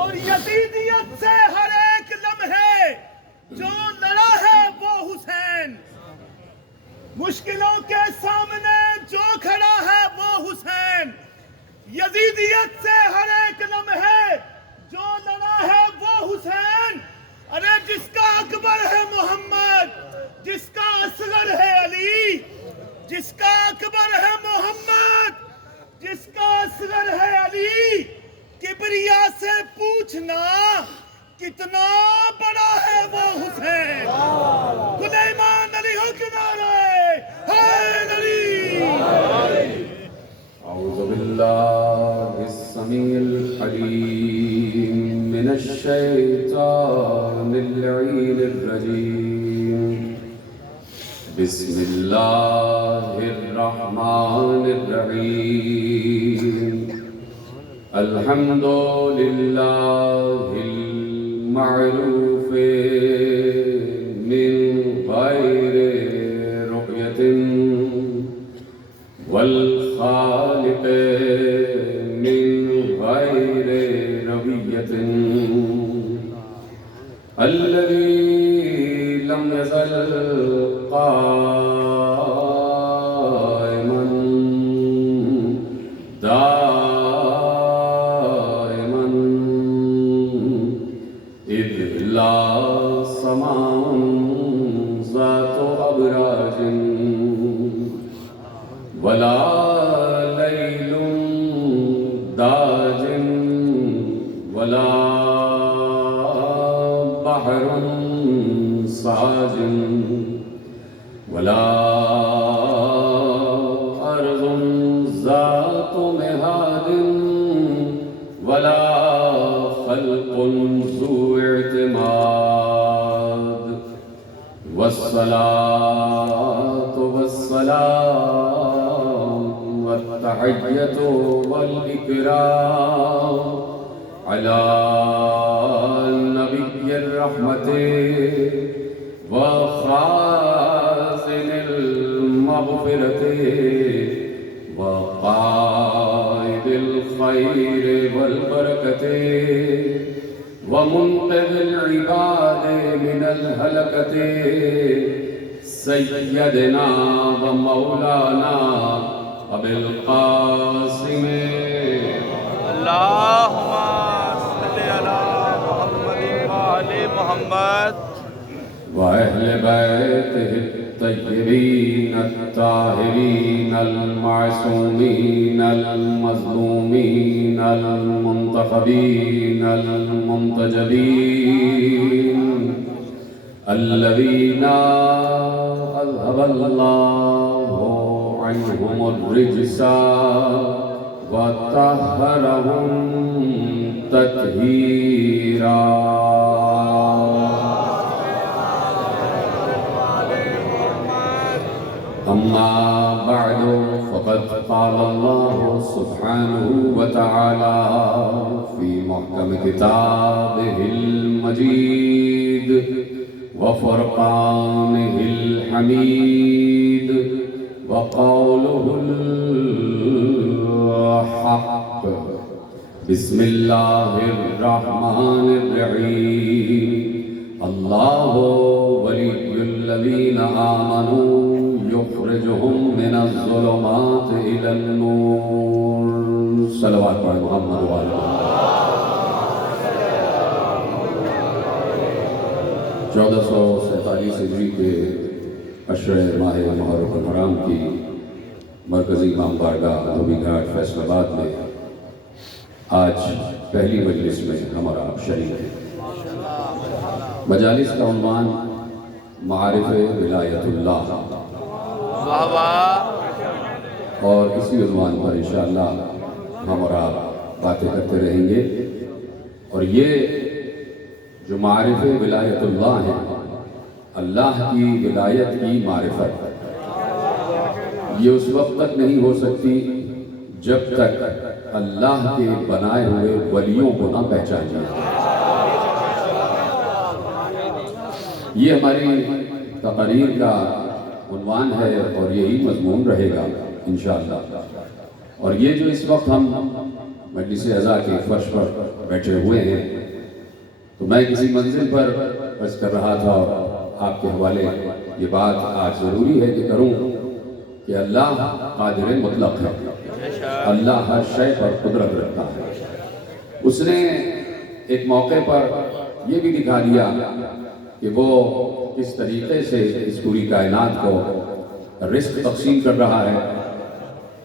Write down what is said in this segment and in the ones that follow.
اور یزیدیت سے ہر ایک لمحے جو لڑا ہے وہ حسین، مشکلوں کے سامنے جو کھڑا ہے وہ حسین، یزیدیت سے ہر ایک لمحے جو لڑا ہے وہ حسین۔ ارے جس کا اکبر ہے محمد، جس کا اصغر ہے علی، جس کا اکبر ہے محمد، جس کا اصغر ہے علی، کبریا سے پوچھنا کتنا بڑا ہے وہ حسین۔ سلیمان علی ہو کنارے حین علی۔ اعوذ باللہ السمیع العلیم من الشیطان اللعین الرجیم، بسم اللہ الرحمن الرحیم، الحمد للہ المعروف من غیر رؤیت والخالق من غیر رویت، الذي لم يزل قائما دائما إذ لا سماء ذات أبراج ولا ليل داج ولا بحر ساج ولا أرض ذات مهاد ولا خلق ذو اعتماد، والصلاة والسلام والتحية والإكرام على نبي الرحمة وخازن المغفرة وقائد الخير والبركة ومنقذ العباد من الهلكة، سيدنا ومولانا أبي القاسم اللهم صل على محمد وآل محمد وأهل بيته الطيبين الطاهرين المعصومين المظلومين المنتخبين المنتجبين، الذين أذهب الله عنهم الرجس وطهرهم تطهيرا۔ أما بعد فقد قال الله سبحانه وتعالى في محكم كتابه المجيد وفرقانه الحميد وقوله الحق، بسم الله الرحمن الرحيم، الله ولي الذين آمنوا يخرجهم من الظلمات إلى النور۔ صلوات پڑھ محمد وآلہ۔ 1447 ہجری کے عشرہ ماہ محرم الحرام کی مرکزی امام بارگاہ دھوبی گھاٹ فیصل آباد میں آج پہلی مجلس میں ہمارا شریک ہے۔ مجالس کا عنوان معارف ولایت اللہ، اور اسی عنوان پر انشاءاللہ ہم اور آپ باتیں کرتے رہیں گے۔ اور یہ جو معارف ولایت اللہ ہیں، اللہ کی ولایت کی معرفت، یہ اس وقت تک نہیں ہو سکتی جب تک اللہ کے بنائے ہوئے ولیوں کو نہ پہچان جائے۔ یہ ہماری تقریر کا عنوان ہے اور یہی مضمون رہے گا انشاءاللہ۔ اور یہ جو اس وقت ہم مجلس اعزا کے فرش پر بیٹھے ہوئے ہیں، تو میں کسی منزل پر عرض کر رہا تھا اور آپ کے حوالے یہ بات آج ضروری ہے کہ کروں کہ اللہ قادر مطلق ہے، اللہ ہر شے پر قدرت رکھتا ہے۔ اس نے ایک موقع پر یہ بھی دکھا دیا کہ وہ کس طریقے سے اس پوری کائنات کو رزق تقسیم کر رہا ہے۔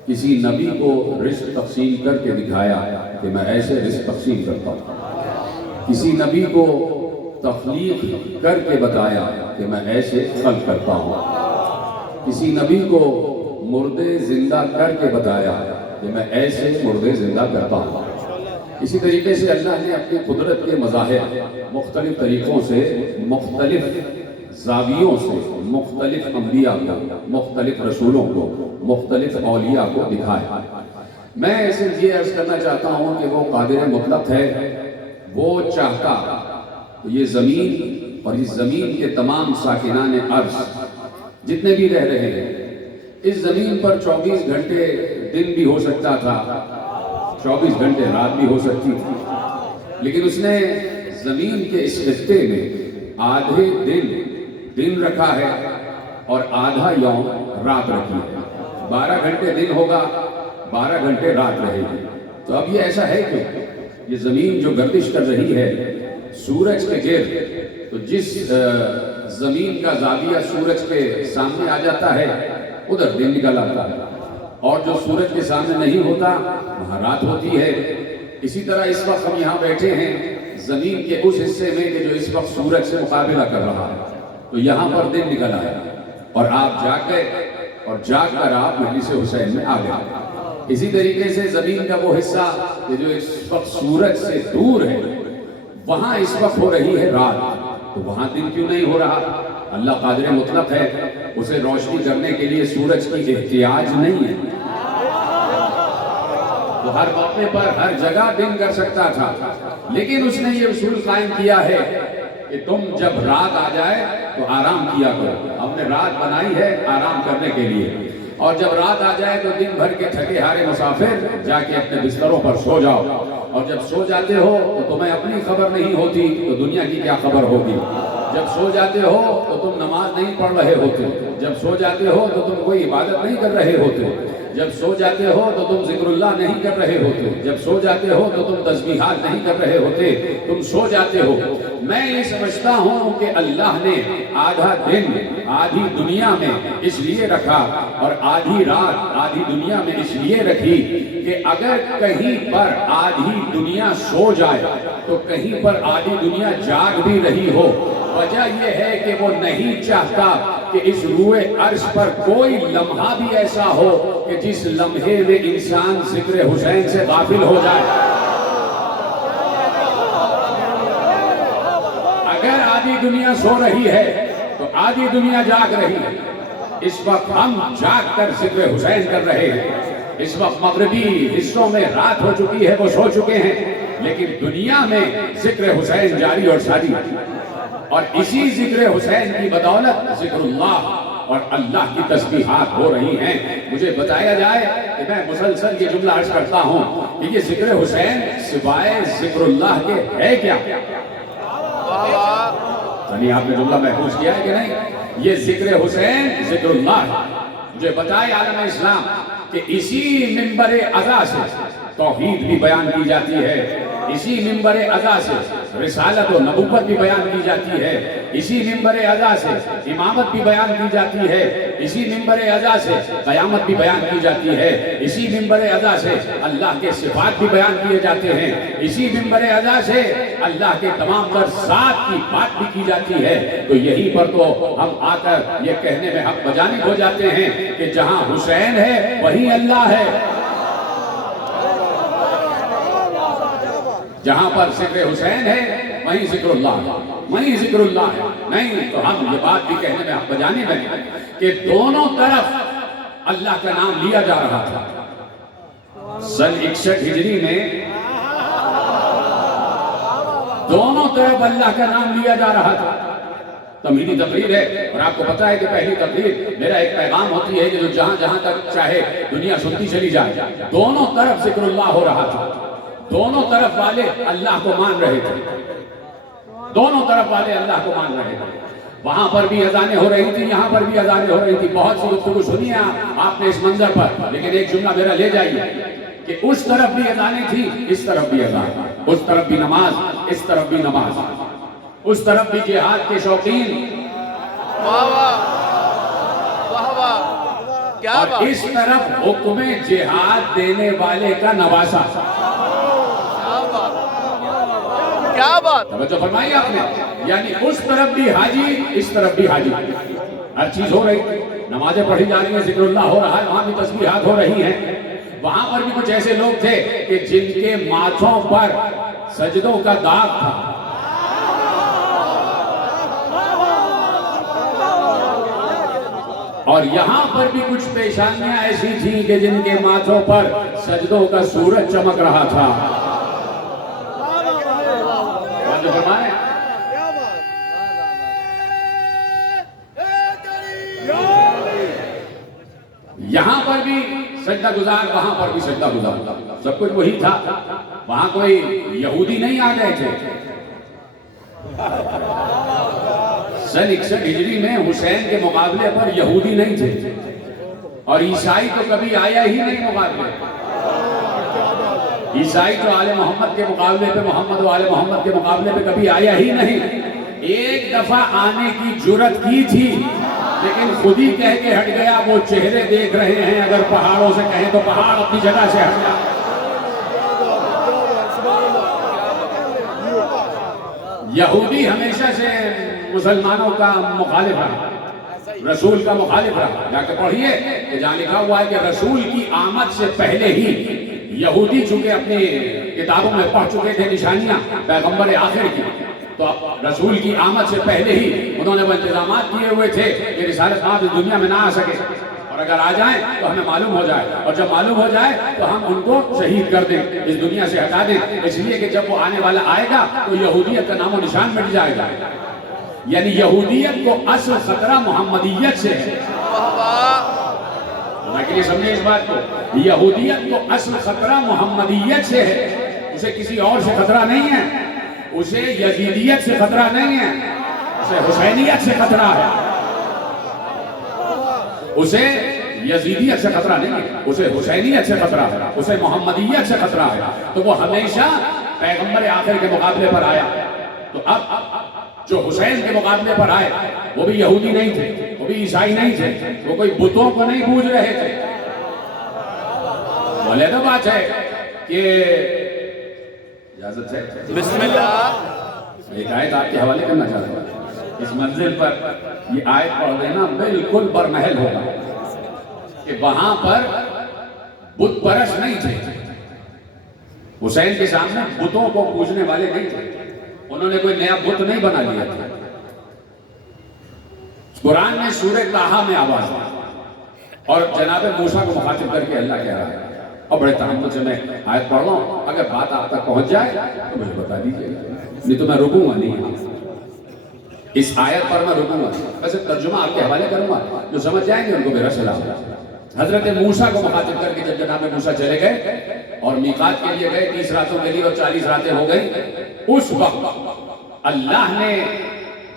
کسی نبی کو رزق تقسیم کر کے دکھایا کہ میں ایسے رزق تقسیم کرتا ہوں، کسی نبی کو تخلیق کر کے بتایا کہ میں ایسے خلق کرتا ہوں، کسی نبی کو مردے زندہ کر کے بتایا کہ میں ایسے مردے زندہ کرتا ہوں۔ اسی طریقے سے اللہ نے اپنی قدرت کے مظاہر مختلف طریقوں سے، مختلف زاویوں سے، مختلف انبیاء کو، مختلف رسولوں کو، مختلف اولیاء کو دکھایا۔ میں صرف یہ عرض کرنا چاہتا ہوں کہ وہ قادر مطلق ہے، وہ چاہتا تو یہ زمین اور اس زمین کے تمام ساکنان عرض جتنے بھی رہ رہے ہیں، اس زمین پر 24 گھنٹے دن بھی ہو سکتا تھا، 24 گھنٹے رات بھی ہو سکتی تھی، لیکن اس نے زمین کے اس خطے میں آدھے دن رکھا ہے اور آدھا یوم رات رکھی ہے۔ 12 گھنٹے دن ہوگا، 12 گھنٹے رات رہے گی۔ تو اب یہ ایسا ہے کہ یہ زمین جو گردش کر رہی ہے سورج کے گرد، تو جس زمین کا زاویہ سورج کے سامنے آ جاتا ہے ادھر دن نکل آتا ہے، اور جو سورج کے سامنے نہیں ہوتا وہاں رات ہوتی ہے۔ اسی طرح اس وقت ہم یہاں بیٹھے ہیں زمین کے اس حصے میں کہ جو اس وقت سورج سے مقابلہ کر رہا ہے، تو یہاں پر دن نکل آیا اور آپ جاگ گئے، اور جاگ کر آپ مجلس حسین میں آ گئے۔ اسی طریقے سے زمین کا وہ حصہ کہ جو اس وقت سورج سے دور ہے، وہاں اس وقت ہو رہی ہے رات، تو وہاں دن کیوں نہیں ہو رہا؟ اللہ قادر مطلق ہے، اسے روشنی کرنے کے لیے سورج کی احتیاج نہیں ہے۔ وہ ہر موقع پر ہر جگہ دن کر سکتا تھا، لیکن اس نے یہ اصول قائم کیا ہے کہ تم جب رات آ جائے تو آرام کیا کرو۔ ہم نے رات بنائی ہے آرام کرنے کے لیے، اور جب رات آ جائے تو دن بھر کے تھکے ہارے مسافر جا کے اپنے بستروں پر سو جاؤ، اور جب سو جاتے ہو تو تمہیں اپنی خبر نہیں ہوتی تو دنیا کی کیا خبر ہوگی۔ جب سو جاتے ہو تو تم نماز نہیں پڑھ رہے ہوتے، جب سو جاتے ہو تو تم کوئی عبادت نہیں کر رہے ہوتے، جب سو جاتے ہو تو تم ذکر اللہ نہیں کر رہے ہوتے، جب سو جاتے ہو تو تم تسبیحات نہیں کر رہے ہوتے، تم سو جاتے ہو۔ میں یہ سمجھتا ہوں کہ اللہ نے آدھا دن آدھی دنیا میں اس لیے رکھا اور آدھی رات آدھی دنیا میں اس لیے رکھی کہ اگر کہیں پر آدھی دنیا سو جائے تو کہیں پر آدھی دنیا جاگ بھی رہی ہو۔ وجہ یہ ہے کہ وہ نہیں چاہتا کہ اس روئے عرش پر کوئی لمحہ بھی ایسا ہو کہ جس لمحے میں انسان ذکر حسین سے غافل ہو جائے۔ اگر آدھی دنیا سو رہی ہے تو آدھی دنیا جاگ رہی ہے۔ اس وقت ہم جاگ کر ذکر حسین کر رہے ہیں، اس وقت مغربی حصوں میں رات ہو چکی ہے، وہ سو چکے ہیں، لیکن دنیا میں ذکر حسین جاری اور ساری، اور اسی ذکر حسین کی بدولت ذکر اللہ اور اللہ کی تسبیحات ہو رہی ہیں۔ مجھے بتایا جائے کہ میں مسلسل یہ جملہ عرض کرتا ہوں کہ یہ ذکر حسین سوائے ذکر اللہ کے ہے کیا؟ یعنی آپ نے جملہ محفوظ کیا ہے کہ نہیں؟ یہ ذکر حسین ذکر اللہ ہے۔ مجھے بتائے عالم اسلام کہ اسی منبر عزا سے توحید بھی بیان کی جاتی ہے، اسی منبر عزا سے رسالت و نبوت بھی بیان کی جاتی ہے، اسی منبر عزا سے امامت بھی بیان کی جاتی ہے، اسی منبر عزا سے قیامت بھی بیان کی جاتی ہے، اسی منبر عزا سے اللہ کے صفات بھی بیان کیے جاتے ہیں، اسی منبر عزا سے اللہ کے تمام تر ذات کی بات بھی کی جاتی ہے۔ تو یہی پر تو ہم آ کر یہ کہنے میں حق بجانب ہو جاتے ہیں کہ جہاں حسین ہے وہیں اللہ ہے، جہاں پر ذکر حسین ہے وہیں ذکر اللہ ہے، وہیں ذکر اللہ ہے۔ نہیں تو ہم یہ بات بھی کہنے میں حق بجانب ہیں کہ دونوں طرف اللہ کا نام لیا جا رہا تھا۔ سن 61 ہجری میں دونوں طرف اللہ کا نام لیا جا رہا تھا۔ تمہیدی تقریر ہے، اور آپ کو پتا ہے کہ پہلی تقریر میرا ایک پیغام ہوتی ہے کہ جو جہاں جہاں تک چاہے دنیا سنتی چلی جائے، دونوں طرف ذکر اللہ ہو رہا تھا۔ دونوں طرف والے اللہ کو مان رہے تھے، دونوں طرف والے اللہ کو مان رہے تھے. وہاں پر بھی اذانیں ہو رہی تھی، یہاں پر بھی اذانیں ہو رہی تھی. بہت سی گفتگو سنی ہے آپ نے اس منظر پر، لیکن ایک جملہ میرا لے جائیے کہ اس طرف بھی اذانیں تھی، اس طرف بھی اذان، اس طرف بھی نماز، اس طرف بھی نماز، اس طرف بھی جہاد کے شوقین، واہ واہ واہ واہ، کیا اور بات، اس طرف حکم جہاد دینے والے کا نواسا. کیا بات، توجہ فرمائی آپ نے، یعنی اس طرف بھی حاجی، اس طرف بھی حاجی، ہر چیز ہو رہی ہے. نمازیں پڑھی جا رہی ہیں، ذکر اللہ ہو رہا ہے، وہاں بھی تسبیحات ہو رہی ہیں. وہاں پر بھی کچھ ایسے لوگ تھے کہ جن کے ماتھوں پر سجدوں کا داغ تھا. اور یہاں پر بھی کچھ پیشانیاں ایسی تھیں کہ جن کے ماتھوں پر سجدوں کا سورج چمک رہا تھا. فرمائیں یہاں پر بھی سجدہ گزار، وہاں پر بھی سجدہ گزار، سب کچھ وہی تھا. وہاں کوئی یہودی نہیں آ گئے تھے. سن 61 ہجری میں حسین کے مقابلے پر یہودی نہیں تھے، اور عیسائی تو کبھی آیا ہی نہیں مقابلے. عیسائی تو آل محمد کے مقابلے پہ، محمد و آل محمد کے مقابلے پہ کبھی آیا ہی نہیں. ایک دفعہ آنے کی جرت کی تھی، لیکن خود ہی کہہ کے ہٹ گیا. وہ چہرے دیکھ رہے ہیں، اگر پہاڑوں سے کہیں تو پہاڑ اپنی جگہ سے ہٹ جائے. یہودی ہمیشہ سے مسلمانوں کا مخالف رہا، رسول کا مخالف رہا. جا کے پڑھیے کہ جہاں لکھا ہوا ہے کہ رسول کی آمد سے پہلے ہی یہودی چونکہ اپنی کتابوں میں پڑھ چکے تھے نشانیاں پیغمبر آخر کی، تو رسول کی آمد سے پہلے ہی انہوں نے وہ انتظامات کیے ہوئے تھے کہ رسالت آپ اس دنیا میں نہ آ سکے، اور اگر آ جائیں تو ہمیں معلوم ہو جائے، اور جب معلوم ہو جائے تو ہم ان کو شہید کر دیں، اس دنیا سے ہٹا دیں. اس لیے کہ جب وہ آنے والا آئے گا تو یہودیت کا نام و نشان مٹ جائے گا. یعنی یہودیت کو اصل خطرہ محمدیت سے ہے. لیکن یہ سمجھے اس بات کو، یہودیت کو اصل خطرہ محمدیت سے ہے، اسے کسی اور سے خطرہ نہیں ہے، اسے یزیدیت سے خطرہ نہیں ہے، اسے حسینیت سے خطرہ ہے. اسے یزیدیت سے خطرہ نہیں ہے، اسے حسینیت سے خطرہ ہے، اسے محمدیت سے خطرہ ہے. تو وہ ہمیشہ پیغمبر آخر کے مقابلے پر آیا. تو اب جو حسین کے مقابلے پر آئے وہ بھی یہودی نہیں تھے، وہ بھی عیسائی نہیں تھے، وہ کوئی بتوں کو نہیں پوج رہے تھے. علیحدہ بات ہے کہ اجازت ہے بسم اللہ. ایک آیت آپ کے حوالے کرنا چاہتا ہوں. اس منزل پر یہ آیت پڑھ دینا بالکل برمحل ہوگا کہ وہاں پر بت پرست نہیں تھے. حسین کے سامنے بتوں کو پوجنے والے نہیں تھے، انہوں نے کوئی نیا بت نہیں بنا لیا تھا. قرآن میں سورہ طٰہٰ میں آواز ہے اور جناب موسیٰ کو مخاطب کر کے اللہ کہہ رہا ہے، اور بڑے تحمل سے میں آیت پڑھ رہا ہوں، اگر بات آپ تک پہنچ جائے تو مجھے بتا دیجیے، نہیں تو میں رکوں گا نہیں. اس آیت پر میں رکوں گا، ویسے ترجمہ آپ کے حوالے کروں گا، جو سمجھ جائیں گے ان کو میرا سلام. حضرت موسیٰ کو مخاطب کر کے جب جناب موسیٰ چلے گئے اور میقات کے لیے گئے 30 راتوں کے لیے اور 40 راتیں ہو گئی، اس وقت اللہ نے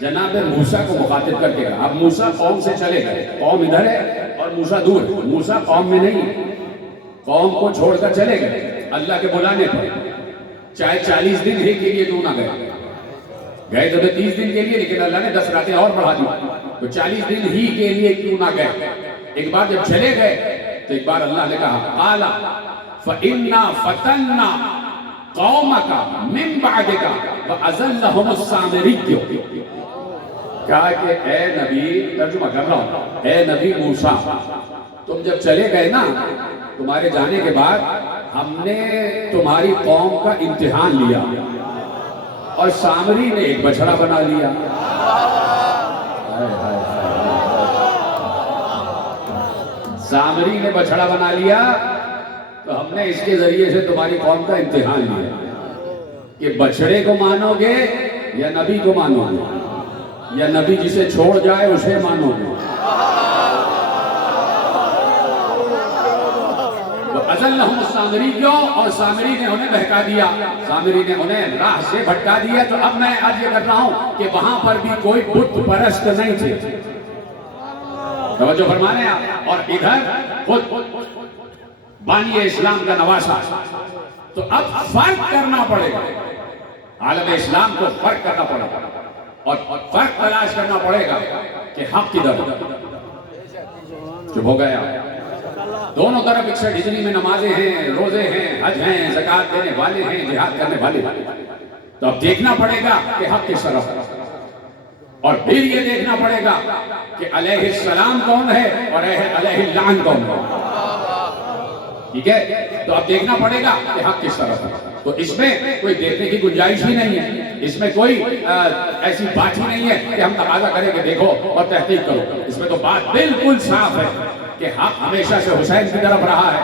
جناب موسیٰ کو مخاطب کر کے کہا. اب موسیٰ قوم سے چلے گئے، قوم ادھر ہے اور موسیٰ دور ہے. موسیٰ قوم میں نہیں، قوم کو چھوڑ کر چلے گئے اللہ کے بلانے پر، چاہے 40 دن ہی کے لیے کیوں نہ گئے تو 30 دن کے لیے، لیکن اللہ نے 10 راتیں اور بڑھا دی، تو 40 دن ہی کے لیے کیوں نہ گئے. ایک بار جب چلے گئے تو ایک بار اللہ نے کہا قَالَ فَإِنَّا فَتَنَّا قَوْمَكَ مِن بَعْدِكَ وَأَزَلَّهُمُ السَّامِرِيُّ. کہا کہ اے نبی، ترجمہ کر رہا ہوں، اے نبی موسیٰ، تم جب چلے گئے نا، تمہارے جانے کے بعد ہم نے تمہاری قوم کا امتحان لیا اور سامری نے ایک بچڑا بنا لیا. سامری نے بچڑا بنا لیا تو ہم نے اس کے ذریعے سے تمہاری قوم کا امتحان لیا کہ بچڑے کو مانو گے یا نبی کو مانو گے، یا نبی جسے چھوڑ جائے اسے مانو گے. فَأَضَلَّهُمُ السَّامِرِيُّ، اور سامری نے انہیں بہکا دیا، سامری نے انہیں راہ سے بھٹکا دیا۔ تو اب میں عرض یہ کر رہا ہوں کہ وہاں پر بھی کوئی بت پرست نہیں تھے، توجہ فرما رہے ہیں آپ، اور ادھر خود بانی اسلام کا نواسا۔ تو اب فرق کرنا پڑے گا، عالم اسلام کو فرق کرنا پڑے گا، اور فرق تلاش کرنا پڑے گا کہ حق کدھر ہے۔ چپ ہو گیا، دونوں طرف 61 ہجری میں نمازیں ہیں، روزے ہیں، حج ہیں، زکوٰۃ دینے والے ہیں، جہاد کرنے والے ہیں۔ تو اب دیکھنا پڑے گا کہ حق کس طرف ہے، اور پھر یہ دیکھنا پڑے گا کہ علیہ السلام کون ہے اور علیہ اللعن کون ہے۔ ٹھیک ہے، تو اب دیکھنا پڑے گا کہ حق کس طرف ہے۔ تو اس میں کوئی دیکھنے کی گنجائش ہی نہیں ہے، اس میں کوئی ایسی بات ہی نہیں ہے کہ ہم تقاضا کریں کہ دیکھو اور تحقیق کرو۔ اس میں تو بات بالکل صاف ہے کہ حق ہمیشہ سے حسین کی طرف رہا ہے،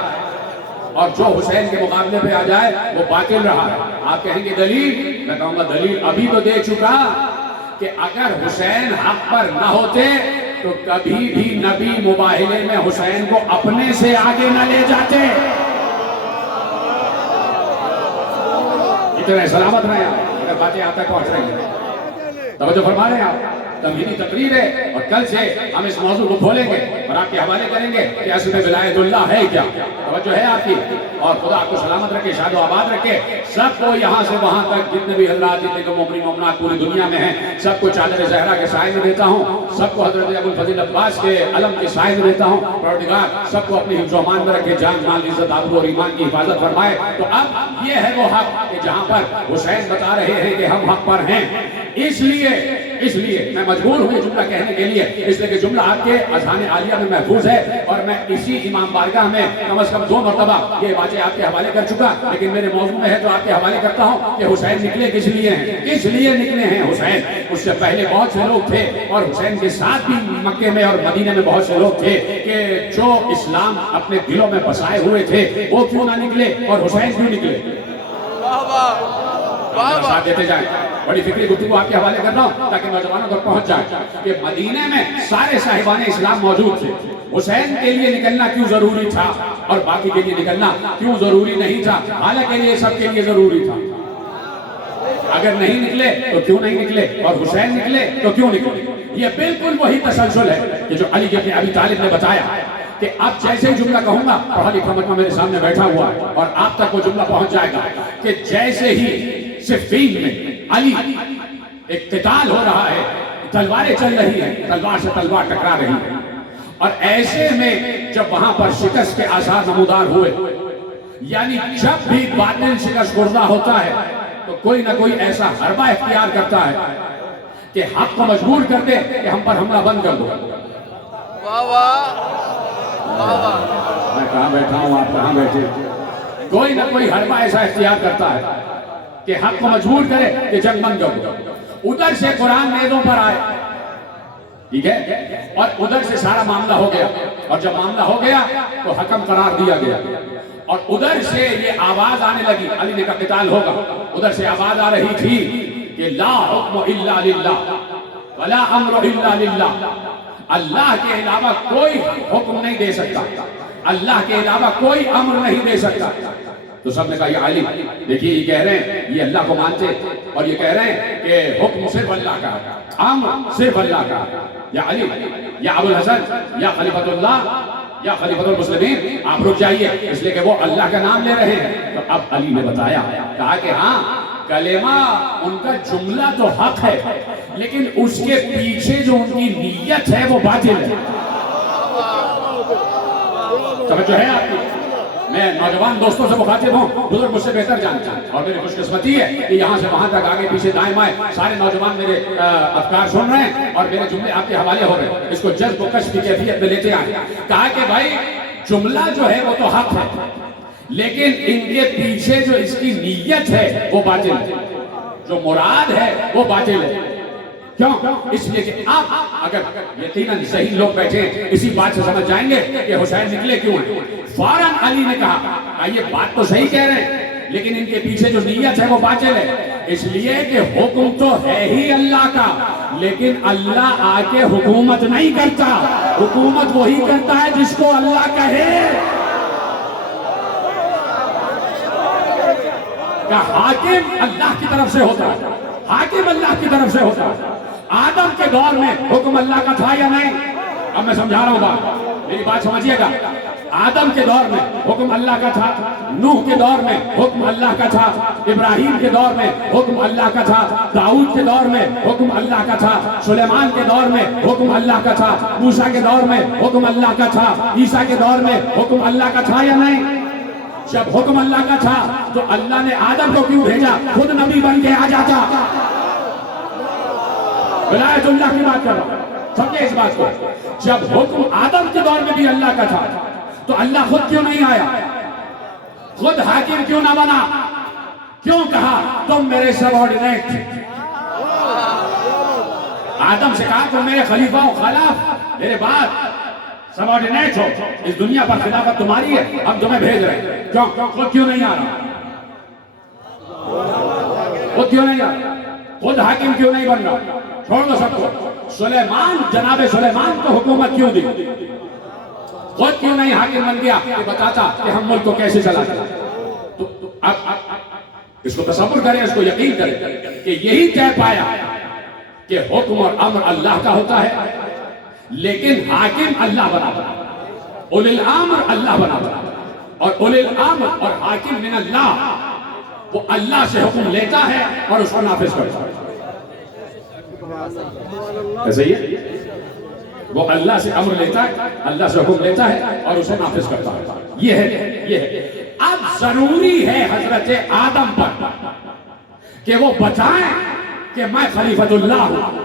اور جو حسین کے مقابلے پہ آ جائے وہ باطل رہا ہے۔ آپ کہیں گے دلیل، میں کہوں گا دلیل ابھی تو دے چکا کہ اگر حسین حق پر نہ ہوتے تو کبھی بھی نبی مباہلے میں حسین کو اپنے سے آگے نہ لے جاتے۔ اتنے سلامت رہے آپ، اگر باتیں آپ تک پہنچ رہی ہیں، توجہ فرما رہے ہیں آپ۔ تمہیدی تقریر ہے، اور کل سے ہم اس موضوع کو کھولیں گے اور آپ کے حوالے کریں گے کہ اصل میں ولایت اللہ ہے کیا۔ توجہ ہے آپ کی، اور خدا آپ کو سلامت رکھے، شاد و آباد رکھے۔ سب کو یہاں سے وہاں تک جتنے بھی حضرات جتنے کو مومنین مومنات پوری دنیا میں ہیں، سب کو چادر زہرا کے سائے میں دیتا ہوں، سب کو حضرت ابوالفضل عباس کے علم کے سائے میں دیتا ہوں۔ پروردگار سب کو اپنی حفظ و امان میں رکھے، جان مال عزت آبرو اور ایمان کی حفاظت فرمائے۔ تو اب یہ ہے وہ حق کہ جہاں پر حسین بتا رہے ہیں کہ ہم حق پر ہیں، اس لیے میں مجبور ہوں یہ جملہ کہنے کے لیے، اس لیے کہ جملہ آپ کے اذہان عالیہ میں محفوظ ہے، اور میں اسی امام بارگاہ میں کم از کم 2 مرتبہ یہ باتیں آپ کے حوالے کر چکا، لیکن میرے موضوع میں ہے تو آپ کے حوالے کرتا ہوں کہ حسین نکلے کس لیے ہیں، کس لیے نکلے ہیں حسین۔ اس سے پہلے بہت سے لوگ تھے، اور حسین کے ساتھ بھی مکے میں اور مدینہ میں بہت سے لوگ تھے کہ جو اسلام اپنے دلوں میں بسائے ہوئے تھے وہ کیوں نہ نکلے، اور حسین کیوں نکلے۔ ساتھ دیتے جائیں، بڑی فکری گفتگو آپ کے حوالے کر رہا ہوں تاکہ نوجوانوں تک پہنچ جائے کہ مدینے میں سارے صاحبان اسلام موجود تھے۔ حسین کے لیے نکلنا کیوں ضروری تھا اور باقی کے لیے نکلنا کیوں ضروری نہیں تھا، حالانکہ یہ سب کے لیے ضروری تھا۔ اگر نہیں نکلے تو کیوں نہیں نکلے، اور حسین نکلے تو کیوں نکلے۔ یہ بالکل وہی تسلسل ہے کہ جو علی بن ابی طالب نے بتایا کہ اب جیسے ہی جملہ کہوں گا، پڑھا لکھا مجمع میرے سامنے بیٹھا ہوا ہے، اور آپ تک وہ جملہ پہنچ جائے گا کہ جیسے ہی صفین میں علی ایک قتال ہو رہا ہے، تلواریں چل رہی ہیں، تلوار سے تلوار ٹکرا رہی ہے، اور ایسے میں جب وہاں پر شکست کے آثار نمودار ہوئے، یعنی جب بھی باطل شکست خوردہ ہوتا ہے تو کوئی نہ کوئی ایسا حربہ اختیار کرتا ہے کہ حق کو مجبور کر دے کہ ہم پر حملہ بند کر دو۔ واہ واہ واہ واہ، میں کہاں بیٹھا ہوں، آپ کہاں بیٹھے، کوئی نہ کوئی حربہ ایسا اختیار کرتا ہے کہ حق کو مجبور کرے کہ جنگ بند کر دو۔ ادھر سے قرآن نیزوں پر آئے، ٹھیک ہے، اور ادھر سے سارا معاملہ ہو گیا، اور جب معاملہ ہو گیا تو حکم قرار دیا گیا، اور ادھر سے یہ آواز آنے لگی علی نے کہا قتال ہوگا، ادھر سے آواز آ رہی تھی کہ لا حکم الا للہ ولا امر الا للہ، اللہ کے علاوہ کوئی حکم نہیں دے سکتا، اللہ کے علاوہ کوئی امر نہیں دے سکتا۔ تو سب نے کہا یا علی، دیکھیے یہ کہہ رہے ہیں یہ اللہ کو مانتے، اور یہ کہہ رہے ہیں کہ حکم صرف اللہ کا، امر صرف اللہ کا، یا علی یا ابو الحسن یا خلیفۃ اللہ یا خلیفۃ المسلمین آپ رک جائیے، اس لیے کہ وہ اللہ کا نام لے رہے ہیں۔ تو اب علی نے بتایا، کہا کہ ہاں کلمہ ان کا جملہ تو حق ہے، لیکن اس کے پیچھے جو ان کی نیت ہے وہ باطل ہے۔ توجہ ہے آپ کی؟ میں نوجوان دوستوں سے مخاطب ہوں، بزرگ مجھ سے بہتر جانتے ہیں، اور میری خوش قسمتی ہے کہ یہاں سے وہاں تک آگے پیچھے دائیں بائیں سارے نوجوان میرے افکار سن رہے ہیں، اور میرے جملے آپ کے حوالے ہو رہے ہیں۔ اس کو جذب و کشف کی کیفیت میں لیتے آئے، کہا کہ بھائی جملہ جو ہے وہ تو حق ہے، لیکن ان کے پیچھے جو اس کی نیت ہے وہ باطل ہے، جو مراد ہے وہ باطل ہے۔ کیوں؟ اس لیے کہ آپ اگر یقیناً صحیح لوگ بیٹھے ہیں اسی بات سے سمجھ جائیں گے کہ حسین نکلے کیوں ہیں۔ فوراً علی نے کہا یہ بات تو صحیح کہہ رہے ہیں، لیکن ان کے پیچھے جو نیت ہے وہ باطل ہے، اس لیے کہ حکم تو ہے ہی اللہ کا، لیکن اللہ آ کے حکومت نہیں کرتا، حکومت وہی کرتا ہے جس کو اللہ کہے۔ کہ حاکم اللہ کی طرف سے ہوتا ہے، حاکم اللہ کی طرف سے ہوتا ہے۔ آدم کے دور میں حکم اللہ کا تھا یا نہیں؟ اب میں سمجھا رہا ہوں بات، میری بات سمجھیے گا۔ آدم کے دور میں حکم اللہ کا تھا، نوح کے دور میں حکم اللہ کا تھا، ابراہیم کے دور میں حکم اللہ کا تھا، داؤد کے دور میں حکم اللہ کا تھا، سلیمان کے دور میں حکم اللہ کا تھا، موسیٰ کے دور میں حکم اللہ کا تھا، عیسیٰ کے دور میں حکم اللہ کا تھا یا نہیں؟ جب حکم اللہ کا تھا تو اللہ نے آدم کو کیوں بھیجا؟ خود نبی بن کے آ جاتا۔ ولایت اللہ کی بات کر رہا ہوں، سمجھے اس بات کو۔ جب حکم آدم کے دور میں بھی اللہ کا تھا تو اللہ خود کیوں نہیں آیا؟ خود حاکم کیوں نہ بنا؟ کیوں کہا تم میرے سبارڈینیٹ؟ آدم سے کہا تم میرے خلیفہ و خلاف، میرے بعد سبارڈینیٹ ہو، اس دنیا پر خلافت تمہاری ہے، ہم تمہیں بھیج رہے ہیں۔ کیوں؟ خود کیوں نہیں آ رہا؟ خود کیوں نہیں آ رہا؟ خود حاکم کیوں نہیں بن رہا؟ چھوڑ دو سب کو۔ سلیمان، جناب سلیمان کو حکومت کیوں دی؟ خود کیوں نہیں حاکم بن گیا کہ بتاتا کہ ہم ملک کو کیسے چلاتے ہیں؟ تو اب اس کو تصور کریں، اس کو یقین کریں کہ یہی طے پایا کہ حکم اور امر اللہ کا ہوتا ہے، لیکن حاکم اللہ بناتا ہے، اولی الامر اللہ بناتا ہے، اور اولی الامر اور حاکم من اللہ، وہ اللہ سے حکم لیتا ہے اور اس کو نافذ کرتا ہے۔ ایسے ہی ہے، وہ اللہ سے امر لیتا ہے، اللہ سے حکم لیتا ہے اور اسے نافذ کرتا ہے۔ یہ ہے۔ اب ضروری ہے حضرت آدم پر کہ وہ بتائیں کہ میں خلیفۃ اللہ ہوں۔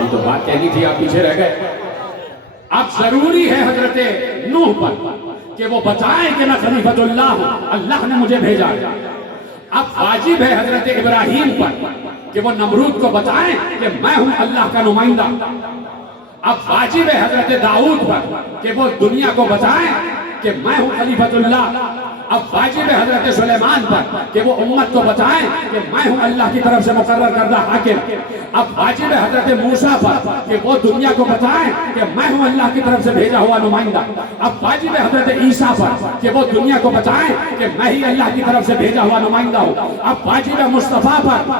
یہ تو بات کہنی تھی، آپ پیچھے رہ گئے۔ اب ضروری ہے حضرت نوح پر کہ وہ بتائیں کہ میں خلیفۃ اللہ ہوں، اللہ نے مجھے بھیجا ہے۔ اب واجب ہے حضرت ابراہیم پر کہ وہ نمرود کو بتائیں کہ میں ہوں اللہ کا نمائندہ۔ اب واجب ہے حضرت داؤد پر کہ وہ دنیا کو بتائیں کہ میں ہوں خلیفۃ اللہ۔ اب واجب ہے حضرت سلیمان پر کہ وہ امت کو بتائیں کہ میں ہوں اللہ کی طرف سے مقرر کردہ حاکم۔ اب واجب ہے حضرت موسیٰ پر کہ وہ دنیا کو بتائیں کہ میں ہوں اللہ کی طرف سے بھیجا ہوا نمائندہ۔ اب واجب ہے حضرت عیسیٰ پر کہ وہ دنیا کو بتائیں کہ میں ہی اللہ کی طرف سے بھیجا ہوا نمائندہ ہوں۔ اب واجب ہے مصطفیٰ پر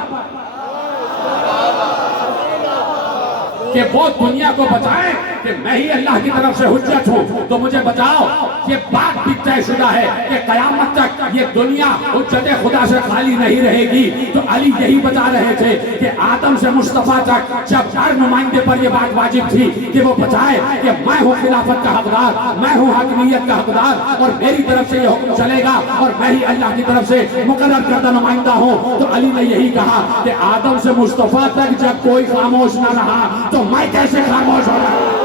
کہ وہ دنیا کو بتائیں کہ میں ہی اللہ کی طرف سے حجت ہوں۔ تو مجھے بتاؤ، یہ بات بھی طے شدہ ہے کہ قیامت تک یہ دنیا حجت خدا سے خالی نہیں رہے گی۔ تو علی یہی بتا رہے تھے کہ آدم سے مصطفیٰ تک جب ہر نمائندے پر یہ بات واجب تھی کہ وہ بتائے کہ میں ہوں خلافت کا حقدار، میں ہوں حاکمیت کا حقدار، اور میری طرف سے یہ حکم چلے گا اور میں ہی اللہ کی طرف سے مقرر کردہ نمائندہ ہوں۔ تو علی نے یہی کہا کہ آدم سے مصطفیٰ تک جب کوئی خاموش نہ رہا تو میں کیسے خاموش ہو رہا ہوں؟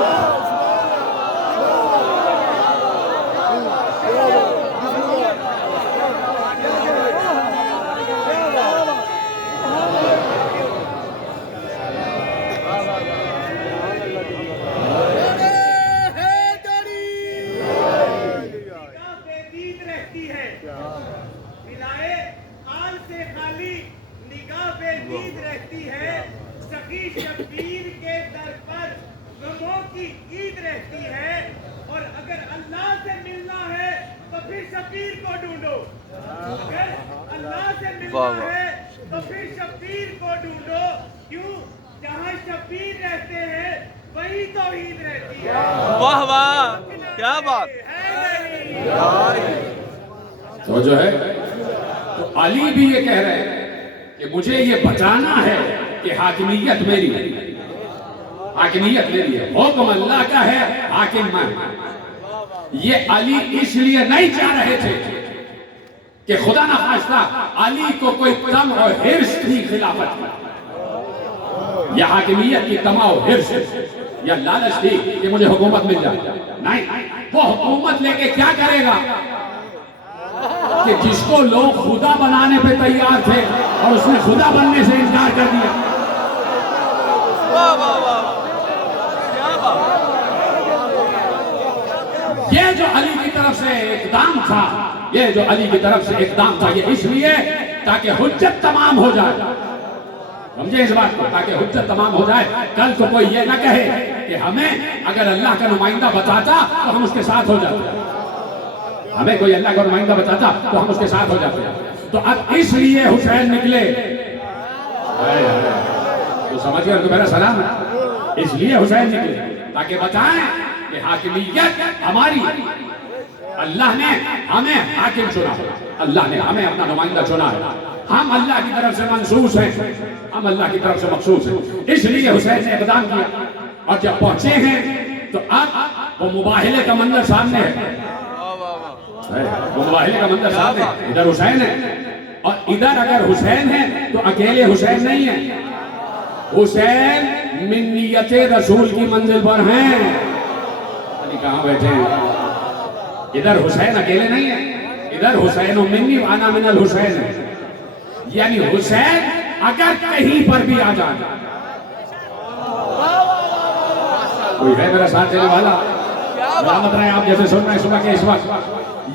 تو پھر شبیر کو ڈھونڈو، کیوں؟ جہاں شبیر رہتے ہیں وہی توحید رہتی ہے۔ واہ واہ، کیا بات تو جو ہے تو علی بھی یہ کہہ رہے ہیں کہ مجھے یہ بتانا ہے کہ حاکمیت میری ہے، حاکمیت میری ہے، حکم اللہ کا ہے، حاکم میں۔ یہ علی اس لیے نہیں چاہ رہے تھے کہ خدا نہ خواستہ علی کو کوئی تم اور حرص تھی خلافت کی، یا حاکمیت کی تما و حرص یا لالچ تھی کہ مجھے حکومت مل جائے۔ نہیں، وہ حکومت لے کے کیا کرے گا کہ جس کو لوگ خدا بنانے پہ تیار تھے اور اس نے خدا بننے سے انکار کر دیا۔ یہ جو علی کی طرف سے اقدام تھا، یہ جو علی کی طرف سے اقدام تھا، یہ اس لیے تاکہ حجت تمام ہو جائے۔ سمجھے اس بات کو؟ تاکہ حجت تمام ہو جائے، کل کو کوئی یہ نہ کہے کہ ہمیں اگر اللہ کا نمائندہ بتاتا تو ہم اس کے ساتھ ہو جاتے، ہمیں کوئی اللہ کا نمائندہ بتاتا تو ہم اس کے ساتھ ہو جاتے۔ تو اب اس لیے حسین نکلے. تو سمجھ گئے تو میرا سلام ہے. اس لیے حسین نکلے تاکہ بتائیں کہ حاکمیت ہماری. اللہ نے ہمیں حاکم چنا, اللہ نے ہمیں اپنا نمائندہ چنا ہے. ہم اللہ کی طرف سے منصوص ہیں, ہم اللہ کی طرف سے مخصوص ہیں. اس لیے حسین نے اقدام کیا. اور جب پہنچے ہیں تو اب وہ مباہلے کا منظر سامنے ہے. وہ مباہلے کا منظر سامنے ہے. ادھر حسین ہے اور ادھر اگر حسین ہے تو اکیلے حسین نہیں ہے. حسین منیت رسول کی منزل پر ہیں. کہاں بیٹھے ہیں؟ ادھر حسین اکیلے نہیں ہے, ادھر حسین و منی وانا من الحسین ہے. یعنی حسین اگر کہیں پر بھی آ جائے. کوئی ہے میرا ساتھ دینے والا؟ سلامت رہے آپ جیسے سن رہے ہیں صبح کے اس وقت.